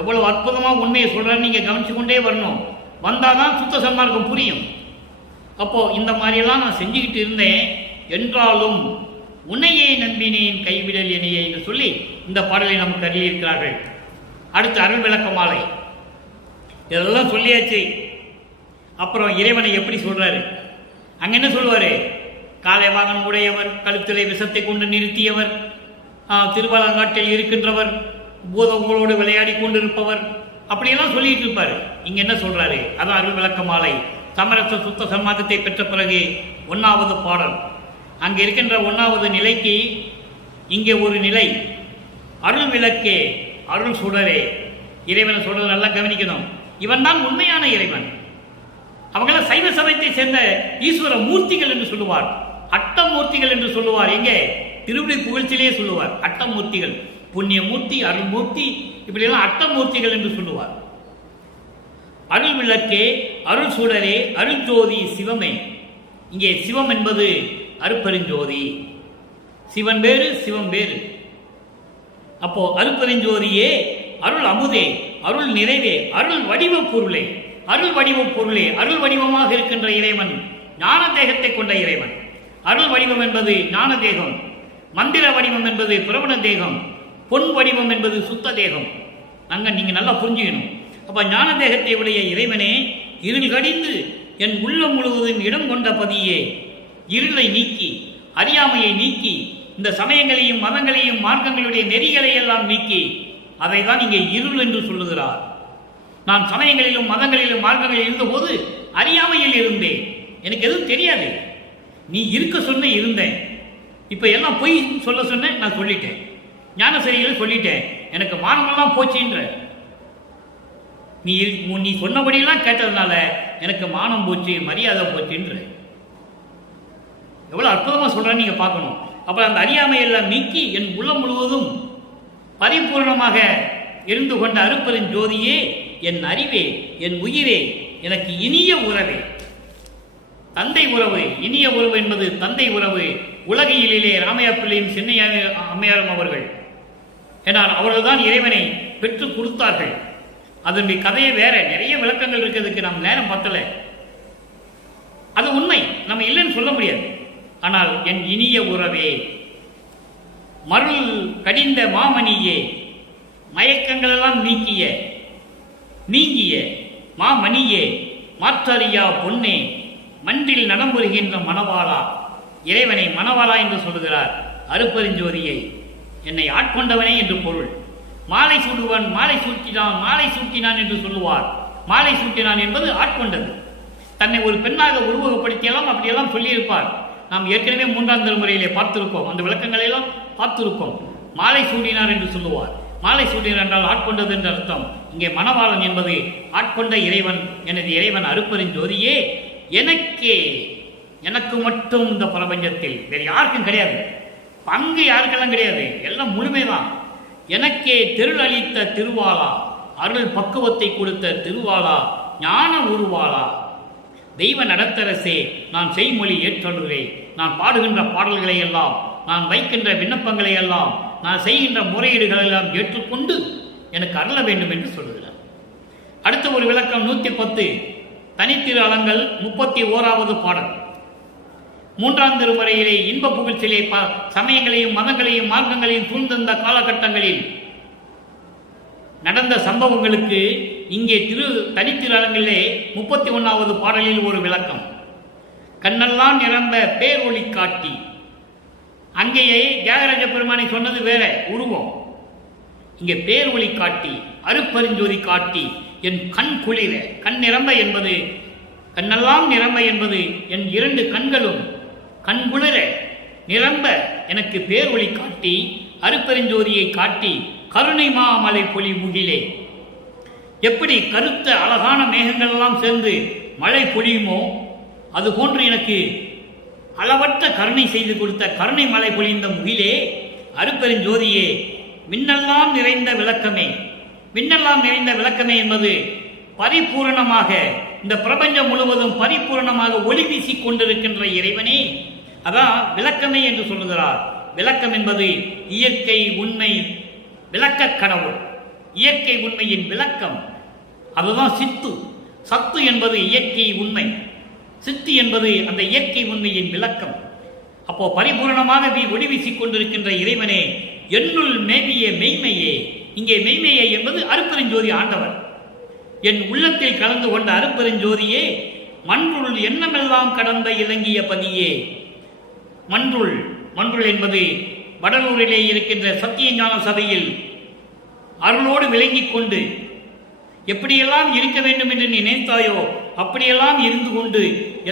எவ்வளவு அற்புதமாக உண்மையை சொல்கிறான்னு நீங்கள் கவனிச்சு கொண்டே வரணும். வந்தால் தான் சுத்த சன்மார்க்கம் புரியும். அப்போது இந்த மாதிரியெல்லாம் நான் செஞ்சுக்கிட்டு இருந்தேன். என்றாலும் உன்னையே நம்பினேன் கைவிடல் என்னையே என்று சொல்லி இந்த பாடலை நமக்கு அறியிருக்கிறார்கள். அடுத்து அருள் விளக்க மாலை. இதெல்லாம் சொல்லியாச்சு. அப்புறம் இறைவனை எப்படி சொல்றாரு, அங்க என்ன சொல்லுவாரு, காலை வாகனம் உடையவர், கழுத்திலே விஷத்தை கொண்டு நிறுத்தியவர், திருவாலங்காட்டில் இருக்கின்றவர், பூதங்களோடு விளையாடி கொண்டிருப்பவர், அப்படியெல்லாம் சொல்லிட்டு இருப்பாரு. இங்க என்ன சொல்றாரு, அதான் அருள் விளக்க மாலை. சமரச சுத்த சன்மார்க்கத்தை பெற்ற பிறகு 1வது பாடல். அங்கே இருக்கின்ற 1வது நிலைக்கு இங்கே ஒரு நிலை, அருள் விளக்கே அருள் சுடரே. இறைவனை சொல்றது நல்லா கவனிக்கணும். இவன் தான் உண்மையான இறைவன். அவங்கள சைவ சமயத்தை சேர்ந்த ஈஸ்வர மூர்த்திகள் என்று சொல்லுவார், அட்டமூர்த்திகள் என்று சொல்லுவார். எங்கே திருவிடை புகழ்ச்சியிலே சொல்லுவார், அட்டமூர்த்திகள், புண்ணியமூர்த்தி, அருள்மூர்த்தி, இப்படியெல்லாம் அட்டமூர்த்திகள் என்று சொல்லுவார். அருள் விளக்கே அருள் சூடரே அருள்ஜோதி சிவமே. இங்கே சிவம் என்பது அருப்பெருஞ்சோதி. சிவன் வேறு, சிவம் வேறு. அப்போ அருப்பெருஞ்சோதியே, அருள் அமுதே, அருள் நிறைவே, அருள் வடிவ பொருளே. அருள் வடிவ பொருளே, அருள் வடிவமாக இருக்கின்ற இறைவன் ஞான தேகத்தை கொண்ட இறைவன். அருள் வடிவம் என்பது ஞான தேகம், மந்திர வடிவம் என்பது பிரபண தேகம், பொன் வடிவம் என்பது சுத்த தேகம். அங்க நீங்க நல்லா புரிஞ்சுக்கணும். அப்ப ஞான தேகத்தை உடைய இறைவனே, இருள் கடிந்து என் உள்ளம் முழுவதும் இடம் கொண்ட பதியே, இருளை நீக்கி அறியாமையை நீக்கி இந்த சமயங்களையும் மதங்களையும் மார்க்கங்களுடைய நெறிகளை எல்லாம் நீக்கி அதை தான் இங்கே இருள் என்று சொல்லுகிறார். நான் சமயங்களிலும் மதங்களிலும் மார்க்கங்களில் இருந்தபோது அறியாமையில் இருந்தேன், எனக்கு எதுவும் தெரியாது. நீ இருக்க சொன்ன இருந்தேன், இப்போ எல்லாம் பொய் சொல்ல சொன்ன நான் சொல்லிட்டேன், ஞான சரிகளை சொல்லிட்டேன், எனக்கு மானமெல்லாம் போச்சுன்ற. நீ சொன்னபடியெல்லாம் கேட்டதுனால எனக்கு மானம் போச்சு, மரியாதை போச்சுன்ற. எவ்வளோ அற்புதமாக சொல்கிறேன்னு நீங்கள் பார்க்கணும். அப்புறம் அந்த அறியாமையெல்லாம் நீக்கி என் உள்ளம் முழுவதும் பரிபூர்ணமாக இருந்து கொண்ட அருப்பெரும் ஜோதியே, என் அறிவே, என் உயிரே, எனக்கு இனிய உறவே. தந்தை உறவு, இனிய உறவு என்பது தந்தை உறவு. உலகியலிலே ராமையா பிள்ளையும் சின்னையா அம்மையாரும் அவர்கள், ஏனால் அவர்கள் தான் இறைவனை பெற்று கொடுத்தார்கள். அதனுடைய கதையை வேற நிறைய விளக்கங்கள் இருக்கிறதுக்கு நம்ம நேரம் பத்தல. அது உண்மை, நம்ம இல்லைன்னு சொல்ல முடியாது. ஆனால் என் இனிய உறவே, மருள் கடிந்த மாமணியே, மயக்கங்கள் எல்லாம் நீங்கிய மாமணியே, மாற்றறியா பொன்னே, மன்றில் நடம்புறுகின்ற மணவாளா, இறைவனை மணவாளா என்று சொல்லுகிறார். அருப்பெருஞ்சோதியை என்னை ஆட்கொண்டவனே என்று பொருள். மாலை சூடுவன் மாலை சூட்டினான் மாலை சூட்டினான் என்று சொல்லுவார். மாலை சூட்டினான் என்பது ஆட்கொண்டது. தன்னை ஒரு பெண்ணாக உருவகப்படுத்தியெல்லாம் அப்படியெல்லாம் சொல்லியிருப்பார். நாம் ஏற்கனவே 3ஆம் திருமுறையிலே பார்த்திருக்கோம், அந்த விளக்கங்களை எல்லாம் பார்த்திருக்கோம். மாலை சூடினார் என்று சொல்லுவார். மாலை சூடினார் என்றால் ஆட்கொண்டது என்று அர்த்தம். இங்கே மணவாளன் என்பது ஆட்கொண்ட இறைவன். எனது இறைவன் அருப்பெருஞ்சோதியே, எனக்கு மட்டும் இந்த பிரபஞ்சத்தில் வேறு யாருக்கும் கிடையாது, பங்கு யாருக்கெல்லாம் கிடையாது, எல்லாம் முழுமைதான். எனக்கே தெருள் அளித்த திருவாளா, அருள் பக்குவத்தை கொடுத்த திருவாளா, ஞான உருவாளா, தெய்வ நடத்தரசே, நான் செய்மொழி ஏற்றலுரே, நான் பாடுகின்ற பாடல்களை எல்லாம், நான் வைக்கின்ற விண்ணப்பங்களை எல்லாம், நான் செய்கின்ற முறையீடுகளை எல்லாம் ஏற்றுக்கொண்டு எனக்கு அருள வேண்டும் என்று சொல்லுகிறார். அடுத்த ஒரு விளக்கம் 110 தனித்திரு அலங்கள் 31வது பாடல். 3ஆம் திருமுறையிலே இன்ப புகழ்ச்சியிலே சமயங்களையும் மதங்களையும் மார்க்கங்களையும் சூழ்ந்திருந்த காலகட்டங்களில் நடந்த சம்பவங்களுக்கு இங்கே தனித்திரு அலங்களிலே 31வது பாடலில் ஒரு விளக்கம். கண்ணெல்லாம் நிரம்ப பேரொளி காட்டி, அங்கேயே தியாகராஜ பெருமானை சொன்னது வேற உருவம். இங்கே பேரொளி காட்டி, அருப்பெருஞ்சோதி காட்டி, என் கண் குளிர, கண் நிரம்ப என்பது, கண்ணெல்லாம் நிரம்ப என்பது என் 2 கண்களும் கண் குளிர நிரம்ப எனக்கு பேரொளி காட்டி, அருப்பெருஞ்சோதியை காட்டி, கருணை மாமலை பொலி முகிலே. எப்படி கருத்த அழகான மேகங்கள் எல்லாம் சேர்ந்து மழை பொழியுமோ அதுபோன்று எனக்கு அளவற்ற கருணை செய்து கொடுத்த கருணை மழை பொழிந்த முகிலே, அருப்பெருஞ்சோதியே, மின்னெல்லாம் நிறைந்த விளக்கமே. மின்னெல்லாம் நிறைந்த விளக்கமே என்பது பரிபூரணமாக இந்த பிரபஞ்சம் முழுவதும் பரிபூரணமாக ஒளி வீசிக் கொண்டிருக்கின்ற இறைவனே, அதான் விளக்கமே என்று சொல்லுகிறார். விளக்கம் என்பது இயற்கை உண்மை விளக்க கடவுள், இயற்கை உண்மையின் விளக்கம். அதுதான் சித்து. சத்து என்பது இயற்கை உண்மை, சித்து என்பது அந்த இயற்கை உண்மையின் விளக்கம். அப்போ பரிபூர்ணமாக ஒளி வீசிக் கொண்டிருக்கின்ற இறைவனே, என்னுள் மேவிய மெய்மையே. இங்கே மெய்மையே என்பது அருப்பெருஞ்சோதி ஆண்டவர். என் உள்ளத்தில் கலந்து கொண்ட அருப்பெருஞ்சோதியே, மன்றுள் எண்ணமெல்லாம் கடந்த இலங்கிய பதியே. மன்றுள் என்பது வடலூரிலே இருக்கின்ற சத்தியஞான சபையில் அருளோடு விளங்கிக் கொண்டு எப்படியெல்லாம் இருக்க வேண்டும் என்று நீ நினைத்தாயோ அப்படியெல்லாம் இருந்து கொண்டு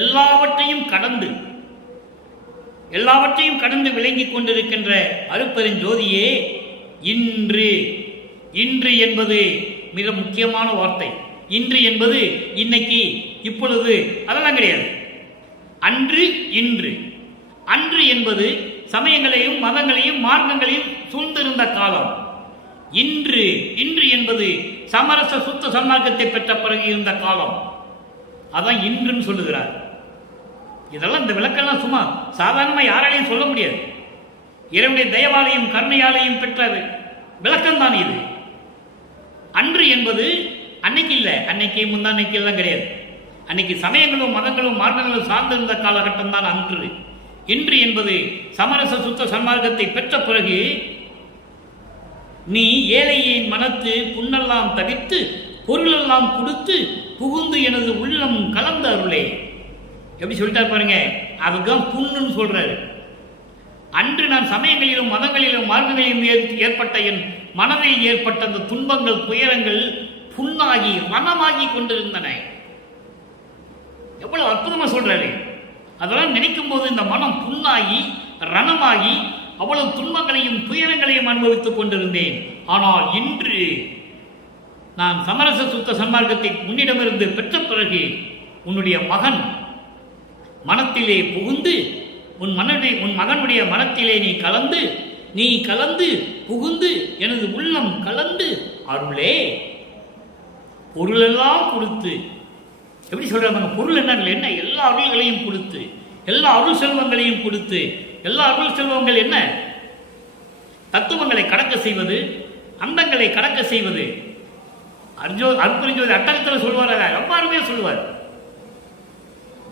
எல்லாவற்றையும் கடந்து விளங்கிக் கொண்டிருக்கின்ற அருப்பெருஞ்சோதியே, இன்று என்பது மிக முக்கியமான வார்த்தை. இன்று என்பது இன்னைக்கு, இப்பொழுது, அதெல்லாம் கிடையாது. அன்று என்பது சமயங்களையும் மதங்களையும் மார்க்கங்களையும் சூழ்ந்திருந்த காலம். இன்று என்பது சமரச சுத்த சன்மார்க்கத்தை பெற்ற பிறகு இருந்த காலம். அதான் இன்றுன்னு சொல்லுகிறார். இதெல்லாம் இந்த விளக்கெல்லாம் சும்மா சாதாரணமாக யாராலையும் சொல்ல முடியாது. இறைவனுடைய தயவாலையும் கருணையாலையும் பெற்ற விளக்கம்தான் இது. அன்று என்பது அன்னைக்கு இல்லை, அன்னைக்கு முந்தான்னைக்கு எல்லாம் கிடையாது. அன்னைக்கு சமயங்களும் மதங்களும் மார்க்கங்களும் சார்ந்திருந்த காலகட்டம் தான் அன்று. இன்று என்பது சமரச சுத்த சன்மார்க்கத்தை பெற்ற பிறகு நீ ஏழையின் மனத்து புண்ணெல்லாம் தவிர்த்து பொருளெல்லாம் கொடுத்து புகுந்து எனது உள்ளம் கலந்த அருளே. எப்படி சொல்லிட்டார் பாருங்க, அதுதான் புண்ணுன்னு சொல்றாரு. அன்று நான் சமயங்களிலும் மதங்களிலும் மார்க்கங்களிலும் ஏற்பட்ட என் மனதில் ஏற்பட்ட அந்த துன்பங்கள் துயரங்கள் புண்ணாகி ரணமாகி கொண்டிருந்தன. எவ்வளவு அற்புதமா சொல்றாரு. அதெல்லாம் நினைக்கும் போது இந்த மனம் புண்ணாகி ரணமாகி அவ்வளவு துன்பங்களையும் துயரங்களையும் அனுபவித்துக் கொண்டிருந்தேன். ஆனால் இன்று நான் சமரச சுத்த சன்மார்க்கத்தை உன்னிடமிருந்து பெற்ற பிறகு உன்னுடைய மகன் மனத்திலே புகுந்து உன் மகனுடைய மனத்திலே நீ கலந்து புகுந்து எனது உள்ளம் கலந்து அருளே பொருளெல்லாம் கொடுத்து. எப்படி சொல்றாங்க? பொருள் என்ன? எல்லா அருள்களையும் கொடுத்து, எல்லா அருள் செல்வங்களையும் கொடுத்து. எல்லா அருள் செல்வங்கள் என்ன? தத்துவங்களை கடக்க செய்வது, அந்தங்களை கடக்க செய்வது. அருப்பெருஞ்சோதி அட்டகத்தில் சொல்வார், எவ்வாறுமே சொல்லுவார்.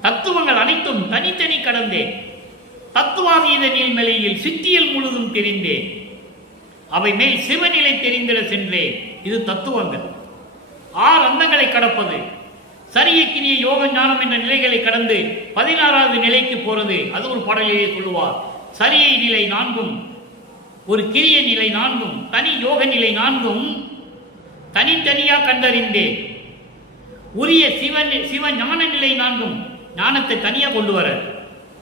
தத்துவங்கள் அனைத்தும் தனித்தனி கடந்தேன், தத்துவாதீத நீள்மலையில் சித்தியல் முழுதும் தெரிந்தேன், அவை மேல் சிவநிலை தெரிந்திட சென்றேன். இது தத்துவங்கள். 6 அந்தங்களை கடப்பது, சரியக்கிரிய யோக ஞானம் என்ற நிலைகளை கடந்து 16வது நிலைக்கு போறது. அது ஒரு பாடலிலே சொல்லுவார். சரியை நிலை 4ம், ஒரு கிரிய நிலை 4ம், தனி யோக நிலை 4ம் தனித்தனியா கண்டறிந்தேன். உரிய சிவ ஞான நிலை 4ம் ஞானத்தை தனியா கொண்டு வர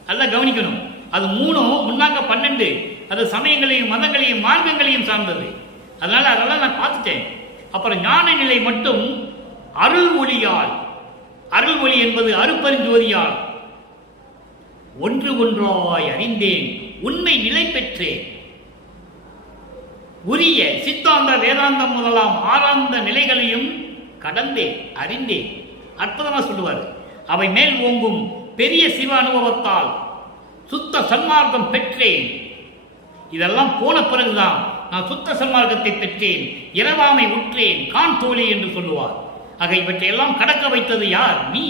நல்லா கவனிக்கணும். அது 3ம் முன்னாக்க 12. அது சமயங்களையும் மதங்களையும் மார்க்கங்களையும் சார்ந்தது. அதனால அதெல்லாம் நான் பார்த்துட்டேன். அப்புறம் ஞான நிலை மட்டும் அருள் ஒளியால், அருள் ஒளி என்பது அருப்பெருஞ்சோதியால் ஒன்று ஒன்றாய் அறிந்தேன், உண்மை நிலை பெற்றேன். உரிய சித்தாந்த வேதாந்தம் முதலாம் ஆறாந்த நிலைகளையும் கடந்தேன், அறிந்தேன். அற்புதமா சொல்லுவார். அவை மேல் ஓங்கும் பெரிய சிவ அனுபவத்தால் சுத்த சன்மார்க்கம் பெற்றேன். இதெல்லாம் போன பிறகுதான் நான் சுத்த சன்மார்க்கத்தை பெற்றேன், இரவாமை உற்றேன், கான் தோழி என்று சொல்லுவார். ஆக இவற்றையெல்லாம் கடக்க வைத்தது யார்? நீ.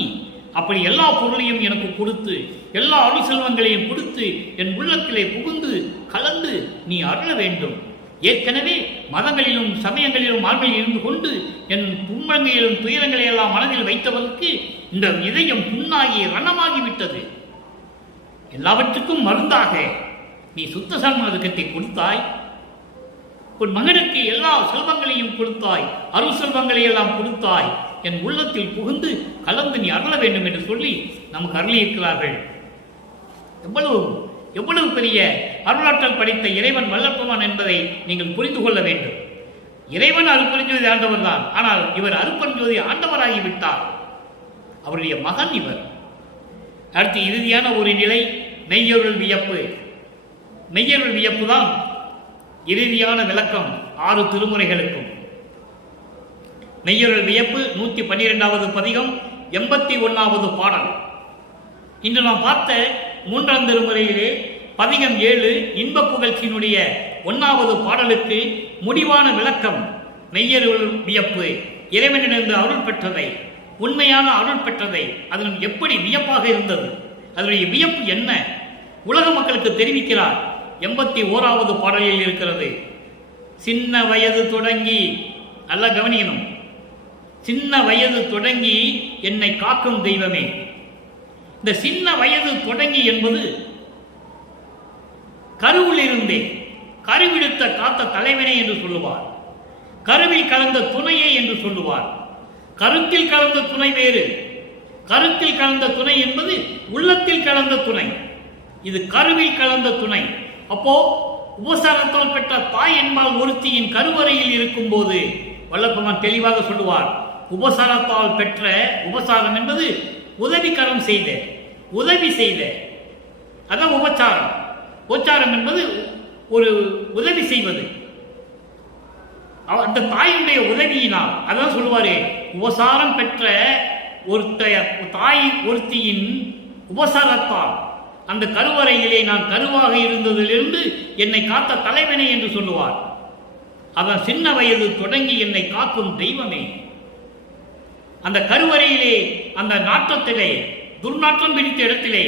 அப்படி எல்லா பொருளையும் எனக்கு கொடுத்து, எல்லா அருள் செல்வங்களையும் கொடுத்து, என் உள்ளத்திலே புகுந்து கலந்து நீ அருள வேண்டும். ஏற்கனவே மதங்களிலும் சமயங்களிலும் ஆண்மையில் இருந்து கொண்டு என் துன்பங்களிலும் துயரங்களை எல்லாம் மனதில் வைத்தவருக்கு இந்த இதயம் புண்ணாகி ரணமாகிவிட்டது. எல்லாவற்றுக்கும் மருந்தாக நீ சுத்த சன்மார்க்கத்தை கொடுத்தாய். உன் மகனுக்கு எல்லா செல்வங்களையும் கொடுத்தாய், அருள் செல்வங்களை எல்லாம் கொடுத்தாய். என் உள்ளத்தில் புகுந்து கலந்து நீ அருள வேண்டும் என்று சொல்லி நமக்கு அருளியிருக்கிறார்கள். எவ்வளவு பெரிய அருளாற்றல் படைத்த இறைவன் வல்லற்பெருமான் என்பதை நீங்கள் புரிந்து கொள்ள வேண்டும். இறைவன் அருட்பெருஞ்சோதி ஆண்டவர் தான். ஆனால் இவர் அருட்பெருஞ்சோதி ஆண்டவராகிவிட்டார். அவருடைய மகன் இவர். அடுத்து இறுதியான ஒரு நிலை மெய்யருள் வியப்பு. மெய்யருள் வியப்பு தான் இறுதியான விளக்கம் 6 திருமுறைகளுக்கும். மெய்யருள் வியப்பு 112வது பதிகம், 81வது பாடல். இன்று நாம் பார்த்த 3ஆம் திருமுறையிலே பதிகம் 7 இன்பப் புகழ்ச்சியினுடைய 1வது பாடலுக்கு முடிவான விளக்கம். மெய்யருள் வியப்பு இறைவனிடமிருந்து அருள் பெற்றதை, உண்மையான அருள் பெற்றதை, அதன் எப்படி வியப்பாக இருந்தது, அதனுடைய வியப்பு என்ன உலக மக்களுக்கு தெரிவிக்கிறார். 81வது பாடலில் இருக்கிறது. சின்ன வயது தொடங்கி, நல்லா கவனிக்கணும், சின்ன வயது தொடங்கி என்னை காக்கும் தெய்வமே. இந்த சின்ன வயது தொடங்கி என்பது கருவில் இருந்தே கருவிடுத்த காத்த தலைவனே என்று சொல்லுவார். கருவில் கலந்த துணையே என்று சொல்லுவார். கருத்தில் கலந்த துணை வேறு. கருத்தில் கலந்த துணை என்பது உள்ளத்தில் கலந்த துணை. இது கருவில் கலந்த துணை. அப்போ உபசாரத்தால் பெற்ற தாய் என்பால் ஒருத்தியின் கருவறையில் இருக்கும் போது வல்லப்பெருமான் தெளிவாக சொல்லுவார். உபசாரத்தால் பெற்ற, உபசாரம் என்பது உதவிக்கரம் செய்த, உதவி செய்த, அதான் உபச்சாரம். உபச்சாரம் என்பது ஒரு உதவி செய்வது. அந்த தாயுடைய உதவியினால், அதான் சொல்லுவாரு, உபசாரம் பெற்ற தாய் ஒருத்தியின் உபசாரத்தால் அந்த கருவறையிலே நான் கருவாக இருந்ததிலிருந்து என்னை காத்த தலைவனே என்று சொல்லுவார். அவன் சின்ன வயது தொடங்கி என்னை காக்கும் தெய்வமே. அந்த கருவறையிலே, அந்த நாற்றத்திலே, துர்நாற்றம் பிடித்த இடத்திலே,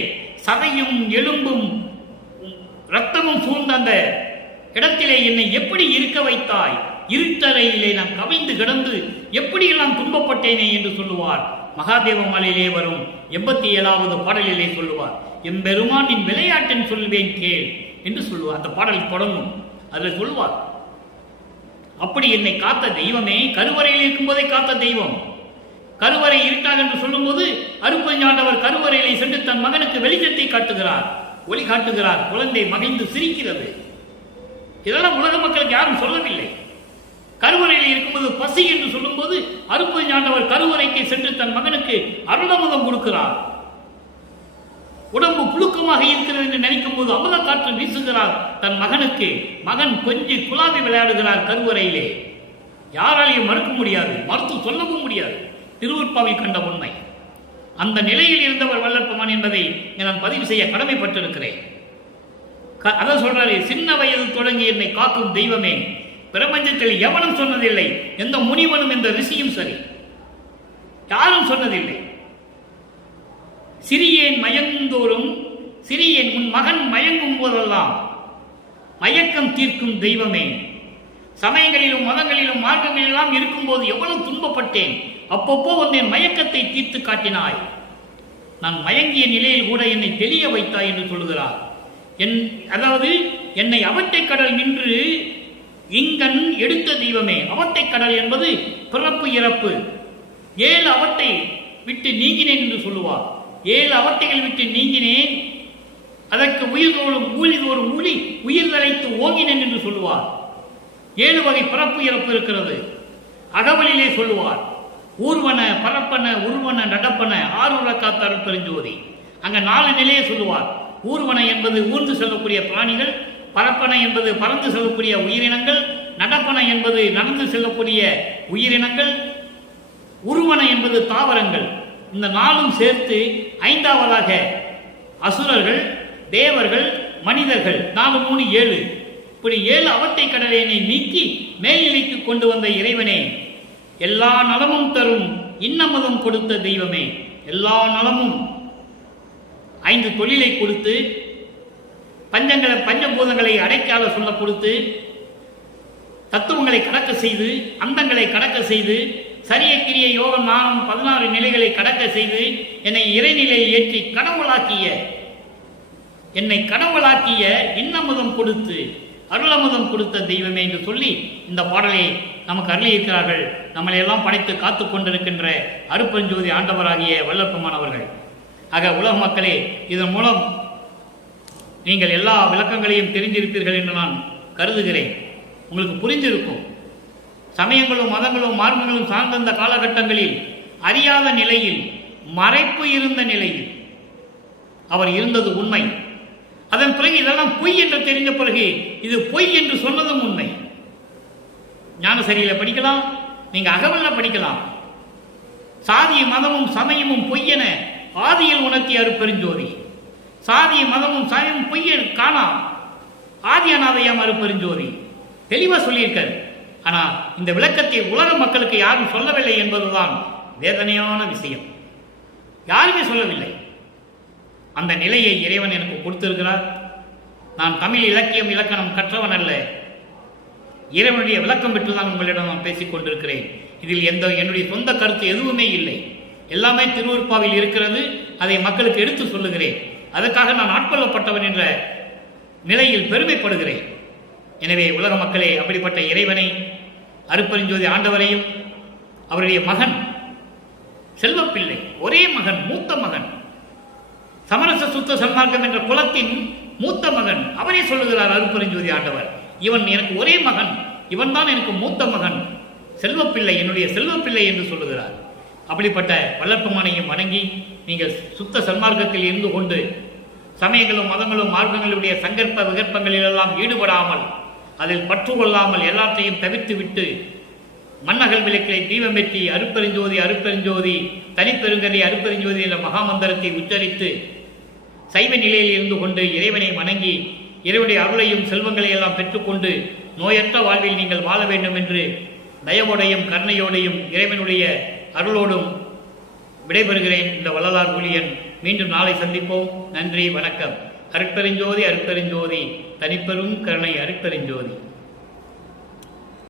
சதையும் எலும்பும் இரத்தமும் சூழ்ந்த அந்த இடத்திலே என்னை எப்படி இருக்க வைத்தாய்? இருட்டறையிலே நான் கவிழ்ந்து கிடந்து எப்படியெல்லாம் துன்பப்பட்டேனே என்று சொல்லுவார். மகாதேவ மாலையிலே வரும் 87வது பாடலிலே சொல்லுவார். எம்பெருமான் நின் விளையாட்டின் சொல்வேன் கேள் என்று சொல்லுவார். அந்த பாடல் தொடங்கும். அதில் சொல்லுவார், அப்படி என்னை காத்த தெய்வமே, கருவறையில் இருக்கும்போதே காத்த தெய்வம். கருவறை இருட்டாக என்று சொல்லும் போது அருட்பெருஞ்சாண்டவர் கருவறையிலே சென்று தன் மகனுக்கு வெளிச்சத்தை காட்டுகிறார், ஒளி காட்டுகிறார். குழந்தை மகிழ்ந்து சிரிக்கிறது. இதெல்லாம் உலக மக்களுக்கு யாரும் சொல்லவில்லை. கருவறையில் இருக்கும்போது பசி என்று சொல்லும் போது அருட்பெருஞ்சாண்டவர் கருவறைக்கு சென்று தன் மகனுக்கு அருளமுதம் கொடுக்கிறார். உடம்பு புழுக்கமாக இருக்கிறது என்று நினைக்கும் போது அமுத காற்று வீசுகிறார் தன் மகனுக்கு. மகன் கொஞ்சம் குழாவி விளையாடுகிறார் கருவறையிலே. யாராலையும் மறுக்க முடியாது, மறுத்து சொல்லவும் முடியாது. திருவூர்பாவில் கண்ட உண்மை. அந்த நிலையில் இருந்தவர் வல்லற்பெருமான் என்பதை நான் பதிவு செய்ய கடமைப்பட்டிருக்கிறேன். அதான் சொல்றாரு, சின்ன வயது தொடங்கி என்னை காக்கும் தெய்வமே. பிரபஞ்சத்தில் எவனும் சொன்னதில்லை, எந்த முனிவனும் எந்த ரிஷியும் சரி, யாரும் சொன்னதில்லை. சிறியேன் மயங்குந்தோறும், சிறியேன் உன் மகன் மயங்கும் போதெல்லாம் மயக்கம் தீர்க்கும் தெய்வமே. சமயங்களிலும் மதங்களிலும் மார்க்கங்களிலும் இருக்கும்போது எவ்வளவு துன்பப்பட்டேன். அப்பப்போ வந்து என் மயக்கத்தை தீர்த்து காட்டினாய். நான் மயங்கிய நிலையில் கூட என்னை தெளிய வைத்தாய் என்று சொல்கிறார். அதாவது என்னை அவட்டை கடல் நின்று இங்கன் எடுத்த தெய்வமே. அவட்டை கடல் என்பது பிறப்பு இறப்பு. 7 அவட்டை விட்டு நீங்கினேன் என்று சொல்லுவார். 7 அவட்டைகள் விட்டு நீங்கினேன், அதற்கு உயிர்தோறும் ஊழி உயிர் தழைத்து ஓங்கினேன் என்று சொல்லுவார். 7 வகை பிறப்பு இறப்பு இருக்கிறது. அகவலிலே சொல்லுவார். ஊர்வன, பரப்பன, உருவன, நடப்பன, ஆறுலக்காத்த அருட்பெருஞ்சோதி. அங்க 4 நிலையை சொல்லுவார். ஊர்வன என்பது ஊர்ந்து செல்லக்கூடிய பிராணிகள், பரப்பன என்பது பறந்து செல்லக்கூடிய உயிரினங்கள், நடப்பன என்பது நடந்து செல்லக்கூடிய உயிரினங்கள், உருவன என்பது தாவரங்கள். இந்த 4ம் சேர்த்து 5ஆவதாக அசுரர்கள், தேவர்கள், மனிதர்கள். 4, 3, 7. இப்படி 7 அவட்டை கடலையினை நீக்கி மேல்நிலைக்கு கொண்டு வந்த இறைவனே, எல்லா நலமும் தரும் இன்னமுதம் கொடுத்த தெய்வமே. எல்லா நலமும் 5 தொழிலை கொடுத்து, பஞ்சபூதங்களை அடைக்கால சொல்ல கொடுத்து, தத்துவங்களை கடக்க செய்து, அந்தங்களை கடக்க செய்து, சரிய கிரிய யோகம் ஞானம் 16 நிலைகளை கடக்க செய்து, என்னை இறைநிலையை ஏற்றி என்னை கடவுளாக்கிய இன்னமுதம் கொடுத்து அருளமுதம் கொடுத்த தெய்வமே என்று சொல்லி இந்த பாடலை நமக்கு அருளியிருக்கிறார்கள். நம்மளை எல்லாம் படைத்து காத்து கொண்டிருக்கின்ற அருட்பெருஞ்சோதி ஆண்டவராகிய வல்லற்பமானவர்கள். ஆக உலக மக்களே, இதன் மூலம் நீங்கள் எல்லா விளக்கங்களையும் தெரிந்திருப்பீர்கள் என்று நான் கருதுகிறேன். உங்களுக்கு புரிந்திருக்கும். சமயங்களும் மதங்களும் மார்க்கங்களும் சார்ந்த காலகட்டங்களில் அறியாத நிலையில், மறைப்பு இருந்த நிலையில் அவர் இருந்தது உண்மை. அதன் பிறகு இதெல்லாம் பொய் என்று தெரிந்த பிறகு இது பொய் என்று சொன்னதும் உண்மை. ஞானசரியில படிக்கலாம், நீங்க அகவல்ல படிக்கலாம். சாதிய மதமும் சமயமும் பொய்யென ஆதியில் உணர்த்திய அருட்பெருஞ்சோதி. சாதிய மதமும் சமயமும் பொய்யன் காணா ஆதியநாதையாம் அருட்பெருஞ்சோதி தெளிவா சொல்லியிருக்காரு. ஆனா இந்த விளக்கத்தை உலக மக்களுக்கு யாரும் சொல்லவில்லை என்பதுதான் வேதனையான விஷயம். யாருமே சொல்லவில்லை. அந்த நிலையை இறைவன் எனக்கு கொடுத்திருக்கிறார். நான் தமிழ் இலக்கியம் இலக்கணம் கற்றவன் அல்ல. இறைவனுடைய விளக்கம் பெற்றுதான் உங்களிடம் நான் பேசிக் கொண்டிருக்கிறேன். இதில் என்னுடைய சொந்த கருத்து எதுவுமே இல்லை. எல்லாமே திருவருட்பாவில் இருக்கிறது. அதை மக்களுக்கு எடுத்து சொல்லுகிறேன். அதற்காக நான் ஆட்கொள்ளப்பட்டவன் என்ற நிலையில் பெருமைப்படுகிறேன். எனவே உலக மக்களே, அப்படிப்பட்ட இறைவனை, அருட்பெருஞ்சோதி ஆண்டவரையும், அவருடைய மகன் செல்வப்பிள்ளை, ஒரே மகன், மூத்த மகன், சமரச சுத்த சன்மார்க்கம் என்ற குலத்தின் மூத்த மகன், அவரே சொல்லுகிறார் அருட்பெருஞ்சோதி ஆண்டவர், இவன் எனக்கு ஒரே மகன், இவன் தான் எனக்கு மூத்த மகன், செல்வப்பிள்ளை, என்னுடைய செல்வப்பிள்ளை என்று சொல்லுகிறார். அப்படிப்பட்ட வல்லற்பமானையும் வணங்கி நீங்கள் சுத்த சன்மார்க்கத்தில் இருந்து கொண்டு சமயங்களும் மதங்களும் மார்க்கங்களுடைய சங்கற்ப விகற்பங்களிலெல்லாம் ஈடுபடாமல், அதில் பற்று கொள்ளாமல் எல்லாத்தையும் தவிர்த்து விட்டு மன்னகல் விளக்கிலை தீபமெற்றி அருட்பெருஞ்சோதி அருட்பெருஞ்சோதி தனிப்பெருங்கரை அருட்பெருஞ்சோதி என்ற மகாமந்திரத்தை உச்சரித்து சைவ நிலையில் இருந்து கொண்டு இறைவனை வணங்கி இறைவனுடைய அருளையும் செல்வங்களை எல்லாம் பெற்றுக்கொண்டு நோயற்ற வாழ்வில் நீங்கள் வாழ வேண்டும் என்று தயவோடையும் கருணையோடையும் இறைவனுடைய அருளோடும் விடைபெறுகிறேன். இந்த வள்ளலார் ஊழியன். மீண்டும் நாளை சந்திப்போம். நன்றி, வணக்கம். அருட்பெருஞ்சோதி அருட்பெருஞ்சோதி தனிப்பெரும் கருணை அருட்பெருஞ்சோதி.